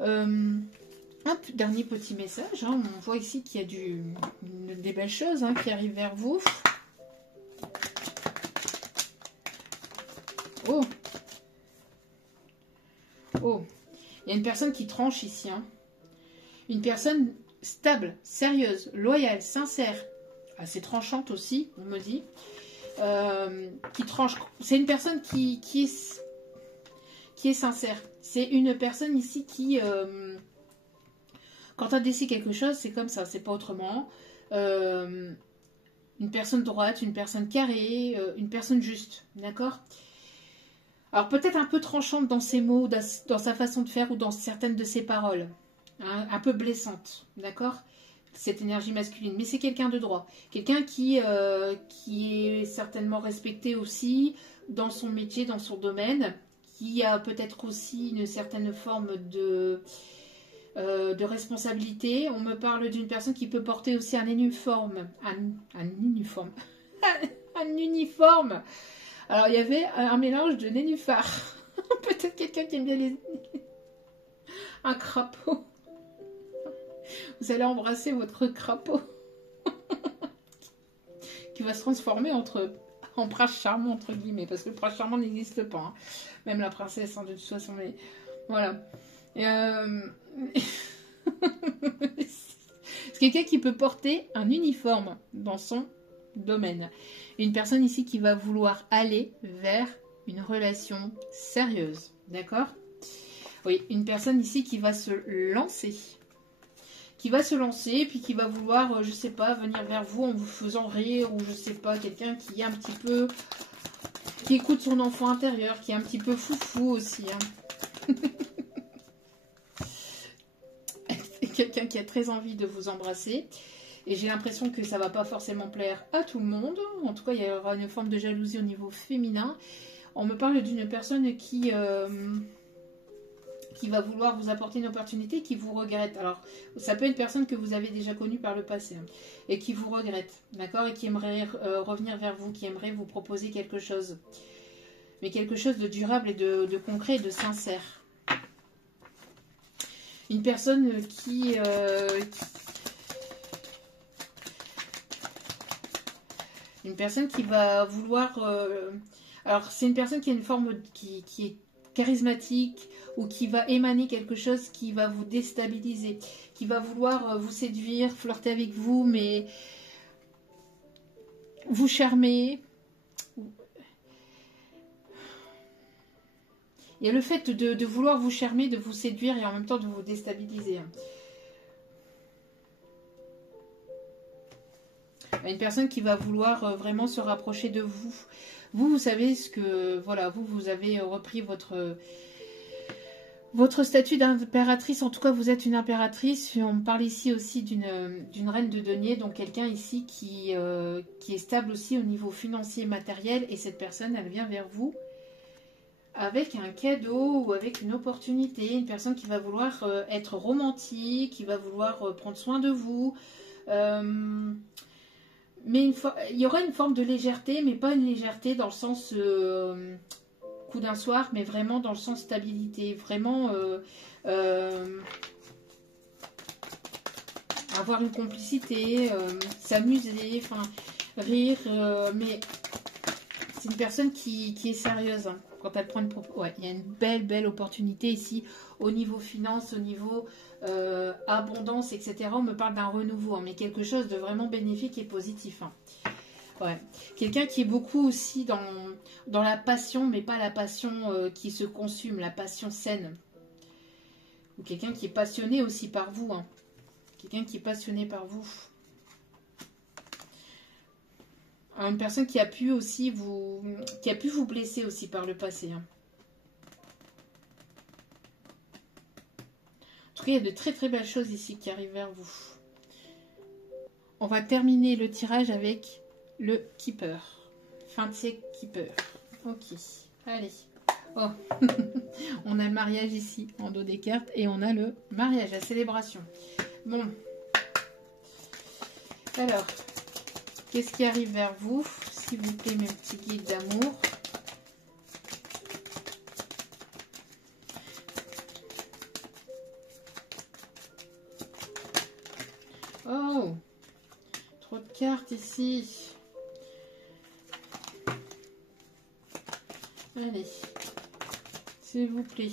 Un dernier petit message. On voit ici qu'il y a des belles choses qui arrivent vers vous. Oh. Oh. Il y a une personne qui tranche ici. Une personne stable, sérieuse, loyale, sincère. Assez tranchante aussi, on me dit. Qui tranche. C'est une personne qui est sincère. C'est une personne ici qui... quand elle décide quelque chose, c'est comme ça, c'est pas autrement. Une personne droite, une personne carrée, une personne juste. D'accord ? Alors peut-être un peu tranchante dans ses mots, dans sa façon de faire ou dans certaines de ses paroles. Un peu blessante, d'accord ? Cette énergie masculine. Mais c'est quelqu'un de droit. Quelqu'un qui est certainement respecté aussi dans son métier, dans son domaine. Qui a peut-être aussi une certaine forme de responsabilité. On me parle d'une personne qui peut porter aussi un uniforme. Un uniforme. Un uniforme. Alors, il y avait un mélange de nénuphar. Peut-être quelqu'un qui aime bien un crapaud. Vous allez embrasser votre crapaud. Qui va se transformer en prince charmant, entre guillemets. Parce que le prince charmant n'existe pas. Même la princesse, de toute façon. Mais voilà. C'est quelqu'un qui peut porter un uniforme dans son domaine. Une personne ici qui va vouloir aller vers une relation sérieuse. D'accord? Oui, une personne ici qui va se lancer. Puis qui va vouloir, je sais pas, venir vers vous en vous faisant rire, ou je sais pas, quelqu'un qui est un petit peu... qui écoute son enfant intérieur, qui est un petit peu foufou aussi. Quelqu'un qui a très envie de vous embrasser. Et j'ai l'impression que ça va pas forcément plaire à tout le monde. En tout cas, il y aura une forme de jalousie au niveau féminin. On me parle d'une personne qui va vouloir vous apporter une opportunité, qui vous regrette. Alors, ça peut être une personne que vous avez déjà connue par le passé et qui vous regrette, d'accord, et qui aimerait revenir vers vous, qui aimerait vous proposer quelque chose. Mais quelque chose de durable et de concret et de sincère. Une personne une personne qui va vouloir... alors, c'est une personne qui a une forme qui est charismatique ou qui va émaner quelque chose qui va vous déstabiliser, qui va vouloir vous séduire, flirter avec vous, mais vous charmer. Il y a le fait de vouloir vous charmer, de vous séduire et en même temps de vous déstabiliser. Une personne qui va vouloir vraiment se rapprocher de vous. Vous savez ce que... Voilà, vous avez repris Votre statut d'impératrice, en tout cas vous êtes une impératrice, on me parle ici aussi d'une reine de denier, donc quelqu'un ici qui est stable aussi au niveau financier et matériel, et cette personne elle vient vers vous avec un cadeau ou avec une opportunité, une personne qui va vouloir être romantique, qui va vouloir prendre soin de vous, mais il y aura une forme de légèreté, mais pas une légèreté dans le sens... coup d'un soir, mais vraiment dans le sens stabilité, vraiment avoir une complicité, s'amuser, enfin rire, mais c'est une personne qui est sérieuse hein, quand elle prend une ouais, il y a une belle opportunité ici au niveau finance, au niveau abondance, etc. On me parle d'un renouveau, hein, mais quelque chose de vraiment bénéfique et positif. Hein. Ouais. Quelqu'un qui est beaucoup aussi dans la passion, mais pas la passion qui se consume, la passion saine. Ou quelqu'un qui est passionné aussi par vous. Hein. Quelqu'un qui est passionné par vous. Alors, une personne qui a pu aussi vous blesser aussi par le passé. Hein. En tout cas, il y a de très belles choses ici qui arrivent vers vous. On va terminer le tirage avec le Keeper. Fin de siècle Keeper. Ok. Allez. Oh. On a le mariage ici, en dos des cartes. Et on a le mariage, la célébration. Bon. Alors. Qu'est-ce qui arrive vers vous? S'il vous plaît, mes petits guides d'amour. Oh. Trop de cartes ici. Allez, s'il vous plaît.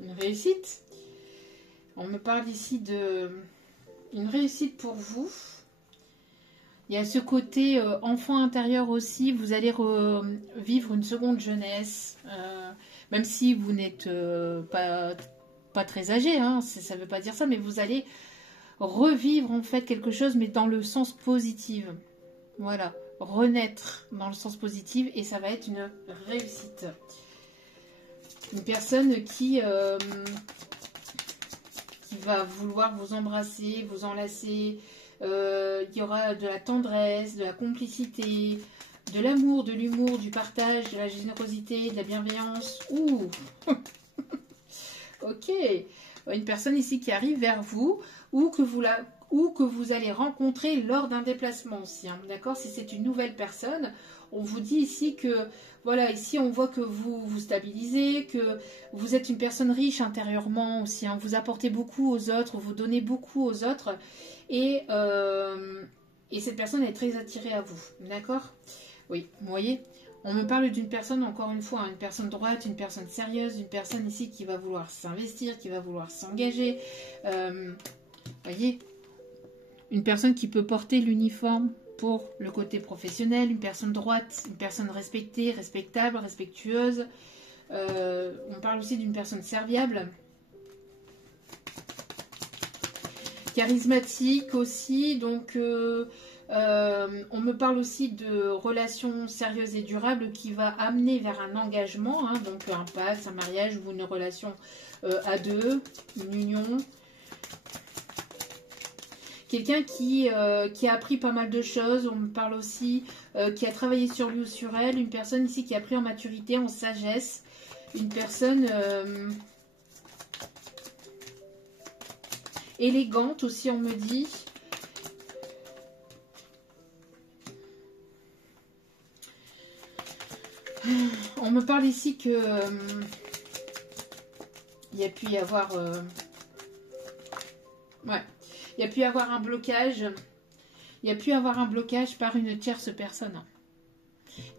Une réussite. On me parle ici de une réussite pour vous. Il y a ce côté enfant intérieur aussi. Vous allez vivre une seconde jeunesse. Même si vous n'êtes pas très âgé. Hein, ça ne veut pas dire ça. Mais vous allez revivre en fait quelque chose. Mais dans le sens positif. Voilà. Renaître dans le sens positif et ça va être une réussite. Une personne qui va vouloir vous embrasser, vous enlacer. Il y aura de la tendresse, de la complicité, de l'amour, de l'humour, du partage, de la générosité, de la bienveillance. Ouh. Ok. Une personne ici qui arrive vers vous ou que vous allez rencontrer lors d'un déplacement aussi. Hein, d'accord? Si c'est une nouvelle personne, on vous dit ici que, voilà, ici on voit que vous vous stabilisez, que vous êtes une personne riche intérieurement aussi. Hein, vous apportez beaucoup aux autres, vous donnez beaucoup aux autres. Et cette personne est très attirée à vous. D'accord? Oui, vous voyez? On me parle d'une personne, encore une fois, hein, une personne droite, une personne sérieuse, une personne ici qui va vouloir s'investir, qui va vouloir s'engager. Voyez, une personne qui peut porter l'uniforme pour le côté professionnel, une personne droite, une personne respectée, respectable, respectueuse. On parle aussi d'une personne serviable. Charismatique aussi, donc on me parle aussi de relations sérieuses et durables qui va amener vers un engagement, hein, donc un pacte, un mariage ou une relation à deux, une union. Quelqu'un qui a appris pas mal de choses, on me parle aussi, qui a travaillé sur lui ou sur elle, une personne ici qui a pris en maturité, en sagesse, une personne élégante aussi, on me dit. On me parle ici que il y a pu y avoir ouais. Il y a pu y avoir un blocage. Il y a pu y avoir un blocage par une tierce personne.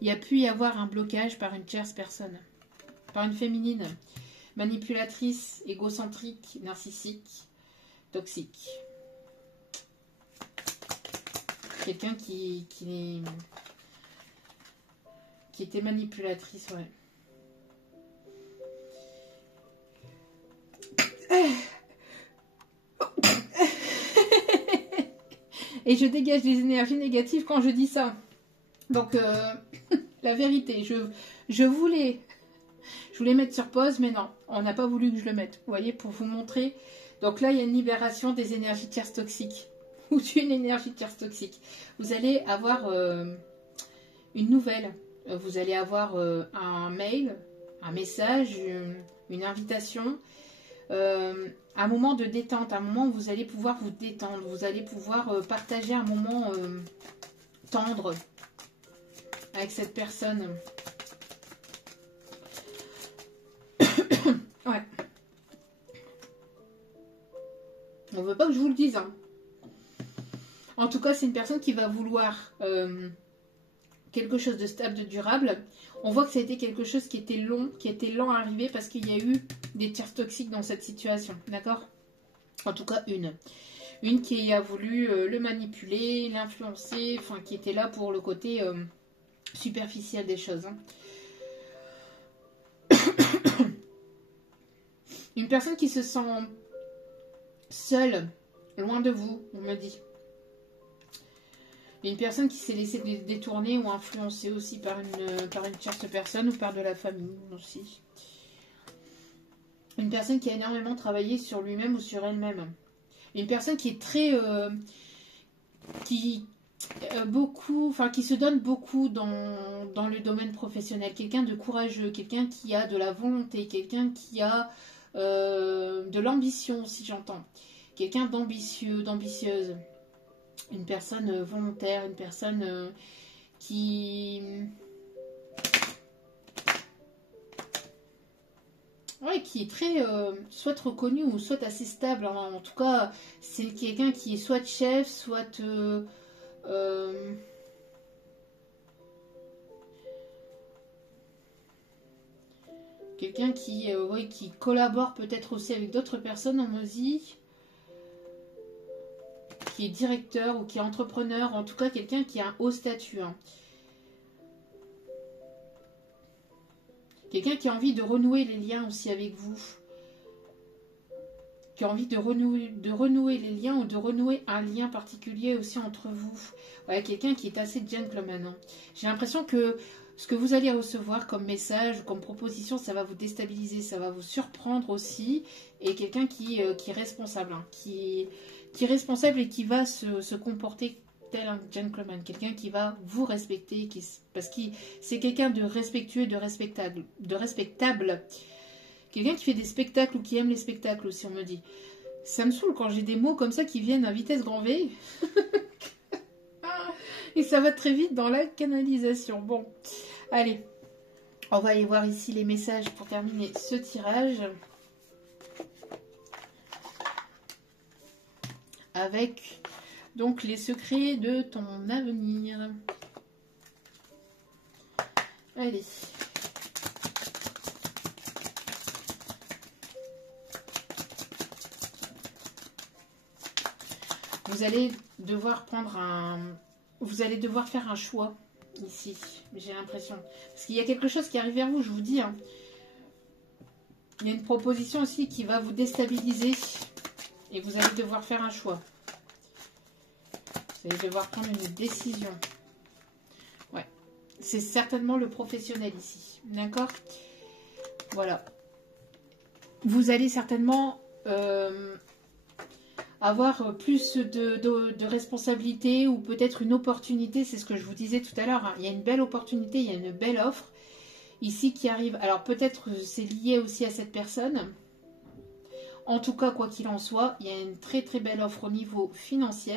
Il y a pu y avoir un blocage par une tierce personne. Par une féminine. Manipulatrice, égocentrique, narcissique, toxique. Quelqu'un qui était manipulatrice, ouais. Et je dégage des énergies négatives quand je dis ça. Donc, la vérité, je voulais Je voulais mettre sur pause, mais non, on n'a pas voulu que je le mette. Vous voyez, pour vous montrer. Donc là, il y a une libération des énergies tierces toxiques. Ou d'une énergie tierce toxique. Vous allez avoir une nouvelle. Vous allez avoir un mail, un message, une invitation. Un moment de détente, un moment où vous allez pouvoir vous détendre. Vous allez pouvoir partager un moment tendre avec cette personne. Ouais. On veut pas que je vous le dise. Hein. En tout cas, c'est une personne qui va vouloir quelque chose de stable, de durable. On voit que ça a été quelque chose qui était lent à arriver parce qu'il y a eu des tiers toxiques dans cette situation. D'accord? En tout cas, une. Une qui a voulu le manipuler, l'influencer, enfin qui était là pour le côté superficiel des choses. Hein. Une personne qui se sent seule, loin de vous, on me dit. Une personne qui s'est laissée détourner ou influencer aussi par une tierce personne ou par de la famille aussi. Une personne qui a énormément travaillé sur lui-même ou sur elle-même. Une personne qui est très... qui se donne beaucoup dans le domaine professionnel. Quelqu'un de courageux, quelqu'un qui a de la volonté, quelqu'un qui a de l'ambition, si j'entends. Quelqu'un d'ambitieux, d'ambitieuse. Une personne volontaire, une personne qui... Ouais, qui est très soit reconnue ou soit assez stable. Hein. En tout cas, c'est quelqu'un qui est soit chef, soit... quelqu'un qui collabore peut-être aussi avec d'autres personnes en musique. Qui est directeur ou qui est entrepreneur, en tout cas quelqu'un qui a un haut statut. Hein. Quelqu'un qui a envie de renouer les liens aussi avec vous. Qui a envie de renouer les liens ou de renouer un lien particulier aussi entre vous. Ouais, quelqu'un qui est assez gentleman. Hein. J'ai l'impression que ce que vous allez recevoir comme message ou comme proposition, ça va vous déstabiliser, ça va vous surprendre aussi. Et quelqu'un qui est responsable, hein, qui est responsable et qui va se comporter tel un gentleman, quelqu'un qui va vous respecter, parce que c'est quelqu'un de respectueux, de respectable, quelqu'un qui fait des spectacles ou qui aime les spectacles aussi, on me dit. Ça me saoule quand j'ai des mots comme ça qui viennent à vitesse grand V. Et ça va très vite dans la canalisation. Bon, allez, on va aller voir ici les messages pour terminer ce tirage. Avec donc les secrets de ton avenir. Allez. Vous allez devoir vous allez devoir faire un choix ici, j'ai l'impression. Parce qu'il y a quelque chose qui arrive vers vous, je vous dis. Hein. Il y a une proposition aussi qui va vous déstabiliser. Et vous allez devoir faire un choix. Vous allez devoir prendre une décision. Ouais. C'est certainement le professionnel ici. D'accord? Voilà. Vous allez certainement avoir plus de responsabilités ou peut-être une opportunité. C'est ce que je vous disais tout à l'heure. Hein. Il y a une belle opportunité, il y a une belle offre ici qui arrive. Alors peut-être c'est lié aussi à cette personne. En tout cas, quoi qu'il en soit, il y a une très très belle offre au niveau financier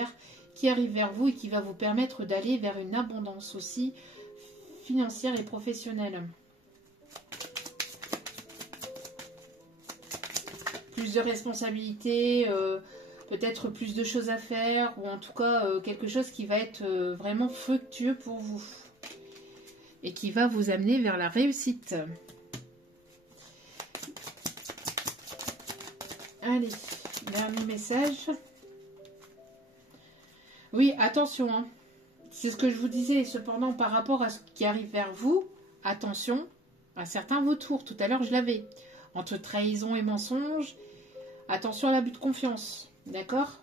qui arrive vers vous et qui va vous permettre d'aller vers une abondance aussi financière et professionnelle. Plus de responsabilités, peut-être plus de choses à faire, ou en tout cas quelque chose qui va être vraiment fructueux pour vous et qui va vous amener vers la réussite. Allez, dernier message. Oui, attention, hein. C'est ce que je vous disais. Cependant, par rapport à ce qui arrive vers vous, attention à certains vautours. Tout à l'heure, je l'avais. Entre trahison et mensonge, attention à l'abus de confiance. D'accord?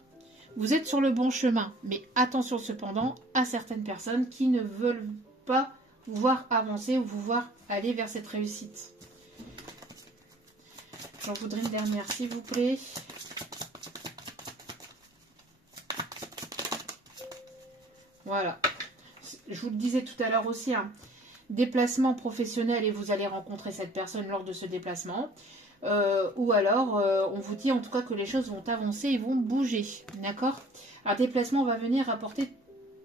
Vous êtes sur le bon chemin. Mais attention cependant à certaines personnes qui ne veulent pas vous voir avancer ou vous voir aller vers cette réussite. J'en voudrais une dernière, s'il vous plaît. Voilà. Je vous le disais tout à l'heure aussi, hein, déplacement professionnel et vous allez rencontrer cette personne lors de ce déplacement. Ou alors, on vous dit en tout cas que les choses vont avancer et vont bouger. D'accord? Un déplacement va venir apporter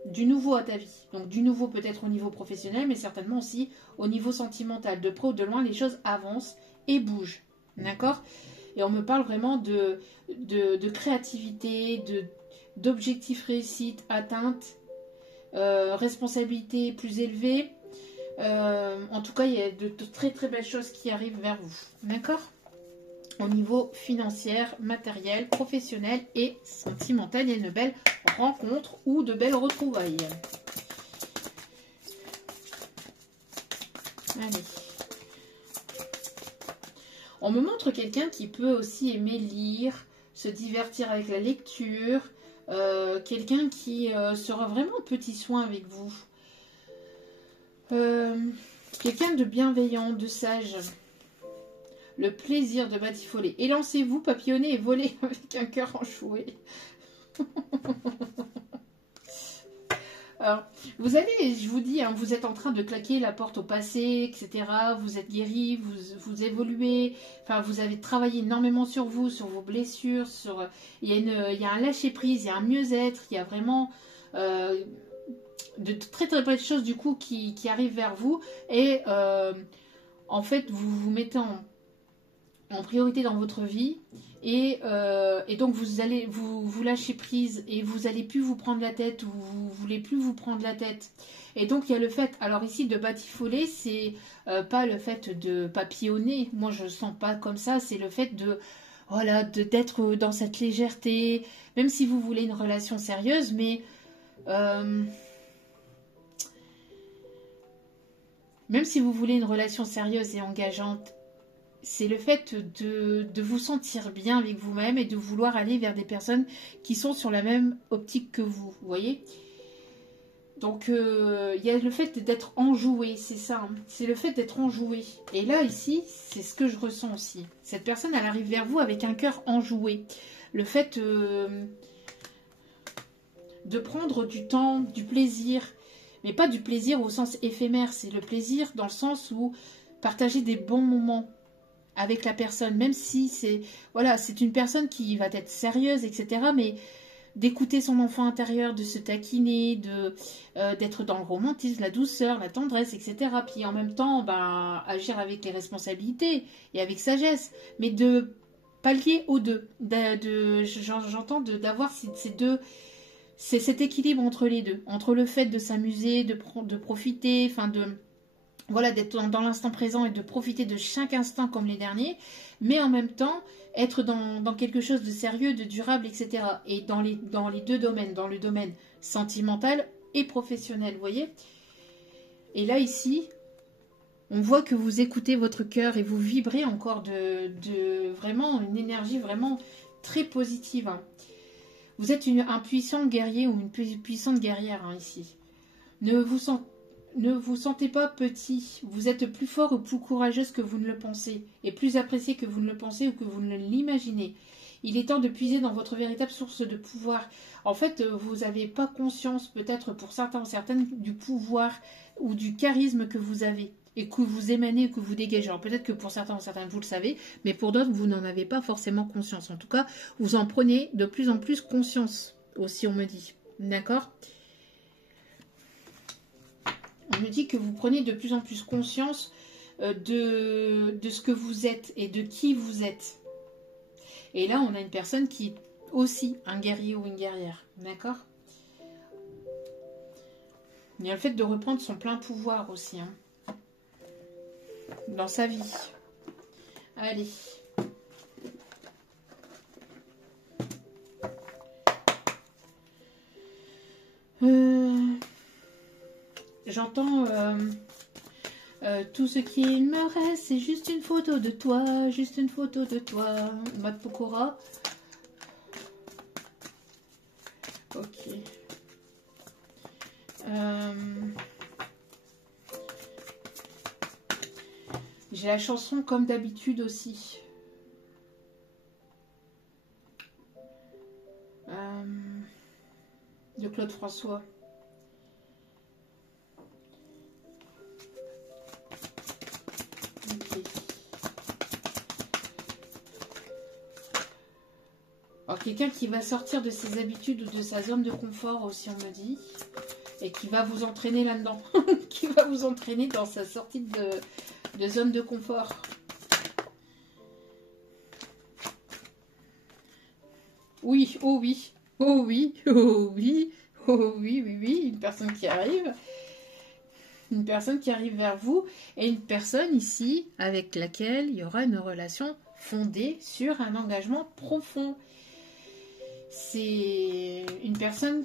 du nouveau à ta vie. Donc du nouveau peut-être au niveau professionnel, mais certainement aussi au niveau sentimental. De près ou de loin, les choses avancent et bougent. D'accord? Et on me parle vraiment de créativité, d'objectifs réussites, atteintes, responsabilités plus élevées. En tout cas, il y a de très très belles choses qui arrivent vers vous. D'accord? Au niveau financier, matériel, professionnel et sentimental, il y a une belle rencontre ou de belles retrouvailles. Allez. On me montre quelqu'un qui peut aussi aimer lire, se divertir avec la lecture, quelqu'un qui sera vraiment petit soin avec vous. Quelqu'un de bienveillant, de sage. Le plaisir de batifoler. Élancez-vous, papillonnez et volez avec un cœur enjoué. Alors, vous allez, je vous dis, hein, vous êtes en train de claquer la porte au passé, etc. Vous êtes guéri, vous évoluez. Enfin, vous avez travaillé énormément sur vous, sur vos blessures. Il y a un lâcher-prise, il y a un mieux-être, il y a vraiment de très très belles choses du coup qui arrivent vers vous. Et en fait, vous vous mettez en priorité dans votre vie et donc vous allez vous lâcher prise et vous allez plus vous prendre la tête ou vous voulez plus vous prendre la tête. Et donc il y a le fait, alors ici de batifoler, c'est pas le fait de papillonner, moi je sens pas comme ça, c'est le fait de voilà d'être dans cette légèreté, même si vous voulez une relation sérieuse, mais même si vous voulez une relation sérieuse et engageante, c'est le fait de vous sentir bien avec vous-même et de vouloir aller vers des personnes qui sont sur la même optique que vous voyez. Donc, il y a le fait d'être enjoué, c'est ça. Hein. C'est le fait d'être enjoué. Et là, ici, c'est ce que je ressens aussi. Cette personne, elle arrive vers vous avec un cœur enjoué. Le fait de prendre du temps, du plaisir. Mais pas du plaisir au sens éphémère. C'est le plaisir dans le sens où partager des bons moments avec la personne, même si c'est voilà, c'est une personne qui va être sérieuse, etc. Mais d'écouter son enfant intérieur, de se taquiner, d'être dans le romantisme, la douceur, la tendresse, etc. Puis en même temps, ben, agir avec les responsabilités et avec sagesse, mais de pallier aux deux. J'entends d'avoir ces deux, c'est cet équilibre entre les deux, entre le fait de s'amuser, de profiter, enfin de voilà, d'être dans l'instant présent et de profiter de chaque instant comme les derniers, mais en même temps être dans quelque chose de sérieux, de durable, etc. Et dans les deux domaines, dans le domaine sentimental et professionnel, vous voyez. Et là, ici, on voit que vous écoutez votre cœur et vous vibrez encore de vraiment une énergie vraiment très positive. Hein. Vous êtes un puissant guerrier ou une puissante guerrière hein, ici. Ne vous sentez pas petit, vous êtes plus fort ou plus courageuse que vous ne le pensez, et plus apprécié que vous ne le pensez ou que vous ne l'imaginez. Il est temps de puiser dans votre véritable source de pouvoir. En fait, vous n'avez pas conscience, peut-être pour certains ou certaines, du pouvoir ou du charisme que vous avez, et que vous émanez, que vous dégagez. Alors peut-être que pour certains ou certaines, vous le savez, mais pour d'autres, vous n'en avez pas forcément conscience. En tout cas, vous en prenez de plus en plus conscience, aussi on me dit. D'accord ? On me dit que vous prenez de plus en plus conscience de ce que vous êtes et de qui vous êtes. Et là, on a une personne qui est aussi un guerrier ou une guerrière. D'accord ? Il y a le fait de reprendre son plein pouvoir aussi. Hein, dans sa vie. Allez. J'entends tout ce qu'il me reste, c'est juste une photo de toi, juste une photo de toi. Mode Pokora. Ok. J'ai la chanson comme d'habitude aussi. Claude François. Ok. Alors, quelqu'un qui va sortir de ses habitudes ou de sa zone de confort aussi, on me dit. Et qui va vous entraîner là-dedans. Qui va vous entraîner dans sa sortie de zone de confort. Oui, oh oui, oh oui, oh oui, oh oui, oui, oui, une personne qui arrive. Une personne qui arrive vers vous. Et une personne ici avec laquelle il y aura une relation fondée sur un engagement profond. C'est une personne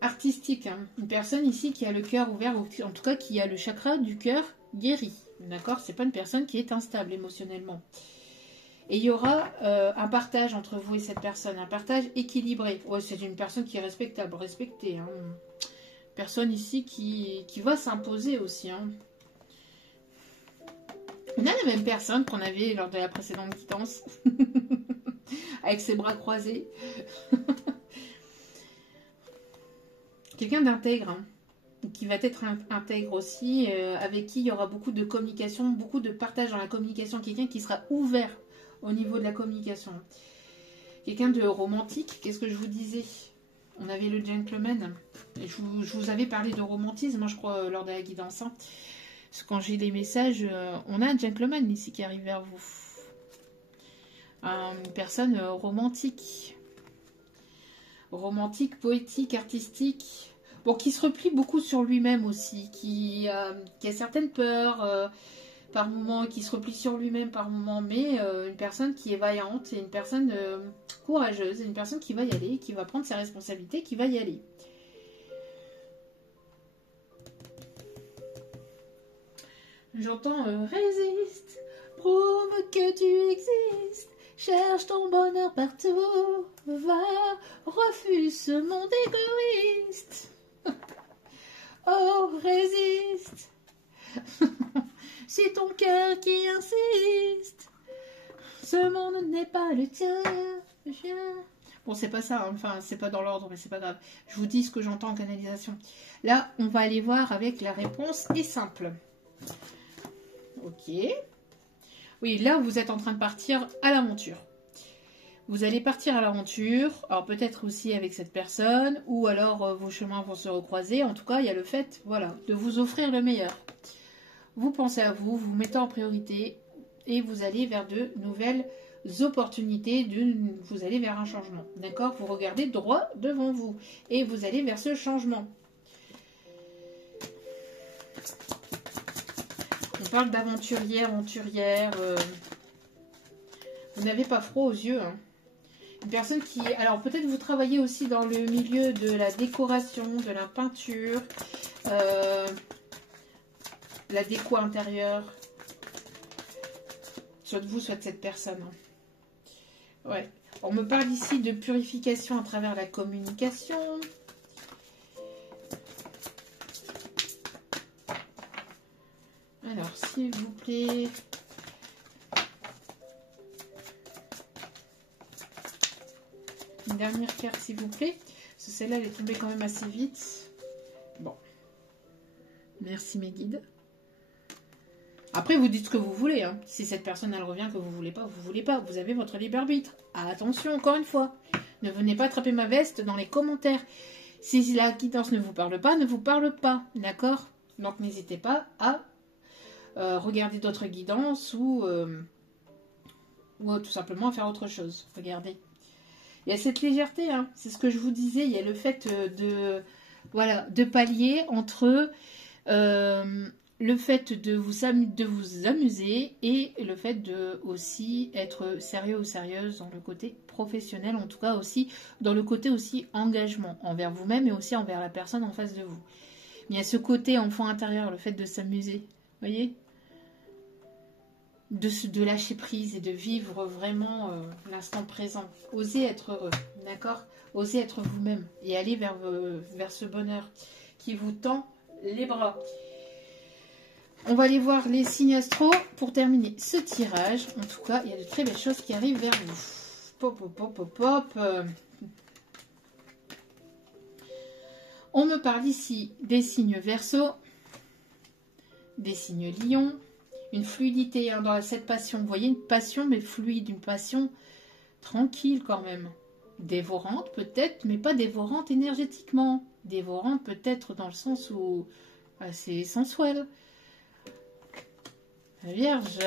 artistique, hein. Une personne ici qui a le cœur ouvert, ou en tout cas qui a le chakra du cœur guéri. D'accord? C'est pas une personne qui est instable émotionnellement. Et il y aura un partage entre vous et cette personne, un partage équilibré. Ouais, c'est une personne qui est respectable, respectée. Hein. Personne ici qui va s'imposer aussi. Hein. On a la même personne qu'on avait lors de la précédente guidance, avec ses bras croisés. Quelqu'un d'intègre, hein, qui va être intègre aussi, avec qui il y aura beaucoup de communication, beaucoup de partage dans la communication. Quelqu'un qui sera ouvert au niveau de la communication. Quelqu'un de romantique, qu'est-ce que je vous disais? On avait le gentleman. Et je vous avais parlé de romantisme, hein, je crois, lors de la guidance. Hein. Parce que quand j'ai les messages, on a un gentleman ici qui arrive vers vous. Une personne romantique. Romantique, poétique, artistique. Bon, qui se replie beaucoup sur lui-même aussi. Qui a certaines peurs par moment, qui se replie sur lui-même par moment. Mais une personne qui est vaillante et une personne courageuse. Une personne qui va y aller, qui va prendre ses responsabilités, qui va y aller. J'entends résiste, prouve que tu existes, cherche ton bonheur partout, va, refuse ce monde égoïste. Oh, résiste, c'est ton cœur qui insiste, ce monde n'est pas le tien, viens. Bon, c'est pas ça, hein. Enfin, c'est pas dans l'ordre, mais c'est pas grave. Je vous dis ce que j'entends en canalisation. Là, on va aller voir avec la réponse est simple. Ok. Oui, là, vous êtes en train de partir à l'aventure. Vous allez partir à l'aventure, alors peut-être aussi avec cette personne, ou alors vos chemins vont se recroiser. En tout cas, il y a le fait, voilà, de vous offrir le meilleur. Vous pensez à vous, vous mettez en priorité, et vous allez vers de nouvelles opportunités, vous allez vers un changement. D'accord? Vous regardez droit devant vous, et vous allez vers ce changement. On parle d'aventurière, aventurière. Vous n'avez pas froid aux yeux. Hein. Une personne qui... Alors peut-être vous travaillez aussi dans le milieu de la décoration, de la peinture, la déco intérieure. Soit de vous, soit de cette personne. Hein. Ouais. On me parle ici de purification à travers la communication. Alors, s'il vous plaît. Une dernière carte, s'il vous plaît. Parce que celle-là, elle est tombée quand même assez vite. Bon. Merci, mes guides. Après, vous dites ce que vous voulez. Hein. Si cette personne, elle revient, que vous voulez pas, vous voulez pas. Vous avez votre libre arbitre. Attention, encore une fois. Ne venez pas attraper ma veste dans les commentaires. Si la guidance ne vous parle pas, ne vous parle pas. D'accord? Donc, n'hésitez pas à... regarder d'autres guidances ou tout simplement à faire autre chose. Regardez. Il y a cette légèreté, hein. C'est ce que je vous disais. Il y a le fait de pallier entre le fait de vous amuser et le fait de aussi être sérieux ou sérieuse dans le côté professionnel, en tout cas aussi dans le côté aussi engagement envers vous-même et aussi envers la personne en face de vous. Mais il y a ce côté enfant intérieur, le fait de s'amuser. Voyez, de lâcher prise et de vivre vraiment l'instant présent. Osez être heureux, d'accord? Osez être vous-même et aller vers ce bonheur qui vous tend les bras. On va aller voir les signes astro pour terminer ce tirage. En tout cas, il y a de très belles choses qui arrivent vers vous. Pop, pop, pop, pop, pop. On me parle ici des signes Verseau, des signes Lion, une fluidité hein, dans cette passion. Vous voyez, une passion mais fluide, une passion tranquille quand même. Dévorante peut-être, mais pas dévorante énergétiquement. Dévorante peut-être dans le sens où c'est sensuel. La Vierge.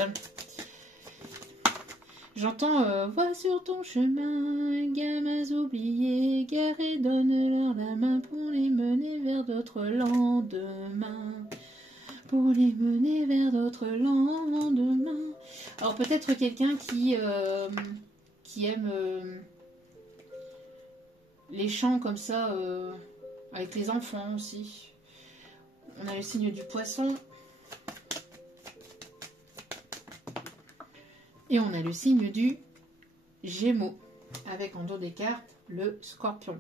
J'entends vois sur ton chemin, gamins oubliés, garés, donne-leur la main pour les mener vers d'autres lendemains. Pour les mener vers d'autres lendemains. Alors peut-être quelqu'un qui aime les chants comme ça, avec les enfants aussi. On a le signe du poisson. Et on a le signe du Gémeaux, avec en dos des cartes le Scorpion.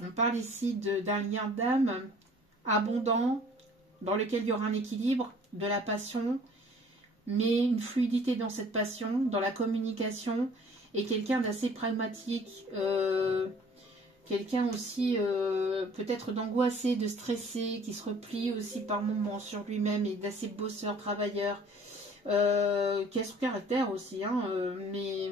On parle ici d'un lien d'âme abondant, dans lequel il y aura un équilibre, de la passion, mais une fluidité dans cette passion, dans la communication, et quelqu'un d'assez pragmatique, quelqu'un aussi peut-être d'angoissé, de stressé, qui se replie aussi par moments sur lui-même et d'assez bosseur, travailleur, qui a son caractère aussi, hein, mais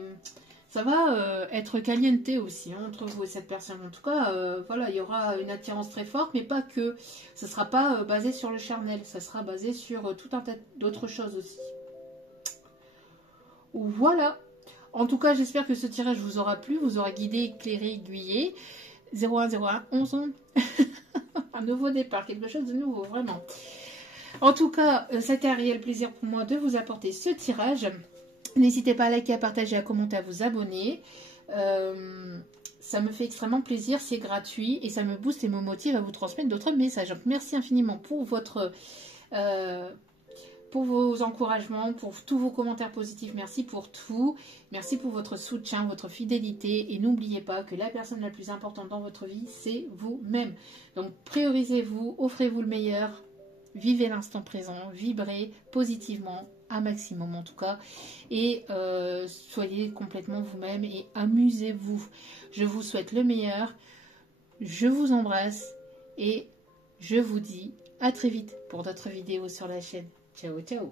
ça va être caliente aussi hein, entre vous et cette personne. En tout cas, voilà, il y aura une attirance très forte, mais pas que. Ça ne sera pas basé sur le charnel, ça sera basé sur tout un tas d'autres choses aussi. Voilà. En tout cas, j'espère que ce tirage vous aura plu, vous aura guidé, éclairé, aiguillé. 0101 11 un nouveau départ, quelque chose de nouveau, vraiment. En tout cas, c'était un réel plaisir pour moi de vous apporter ce tirage. N'hésitez pas à liker, à partager, à commenter, à vous abonner. Ça me fait extrêmement plaisir, c'est gratuit et ça me booste et me motive à vous transmettre d'autres messages. Donc merci infiniment pour vos encouragements, pour tous vos commentaires positifs. Merci pour tout. Merci pour votre soutien, votre fidélité. Et n'oubliez pas que la personne la plus importante dans votre vie, c'est vous-même. Donc priorisez-vous, offrez-vous le meilleur. Vivez l'instant présent, vibrez positivement, un maximum en tout cas. Et soyez complètement vous-même et amusez-vous. Je vous souhaite le meilleur. Je vous embrasse et je vous dis à très vite pour d'autres vidéos sur la chaîne. Ciao, ciao.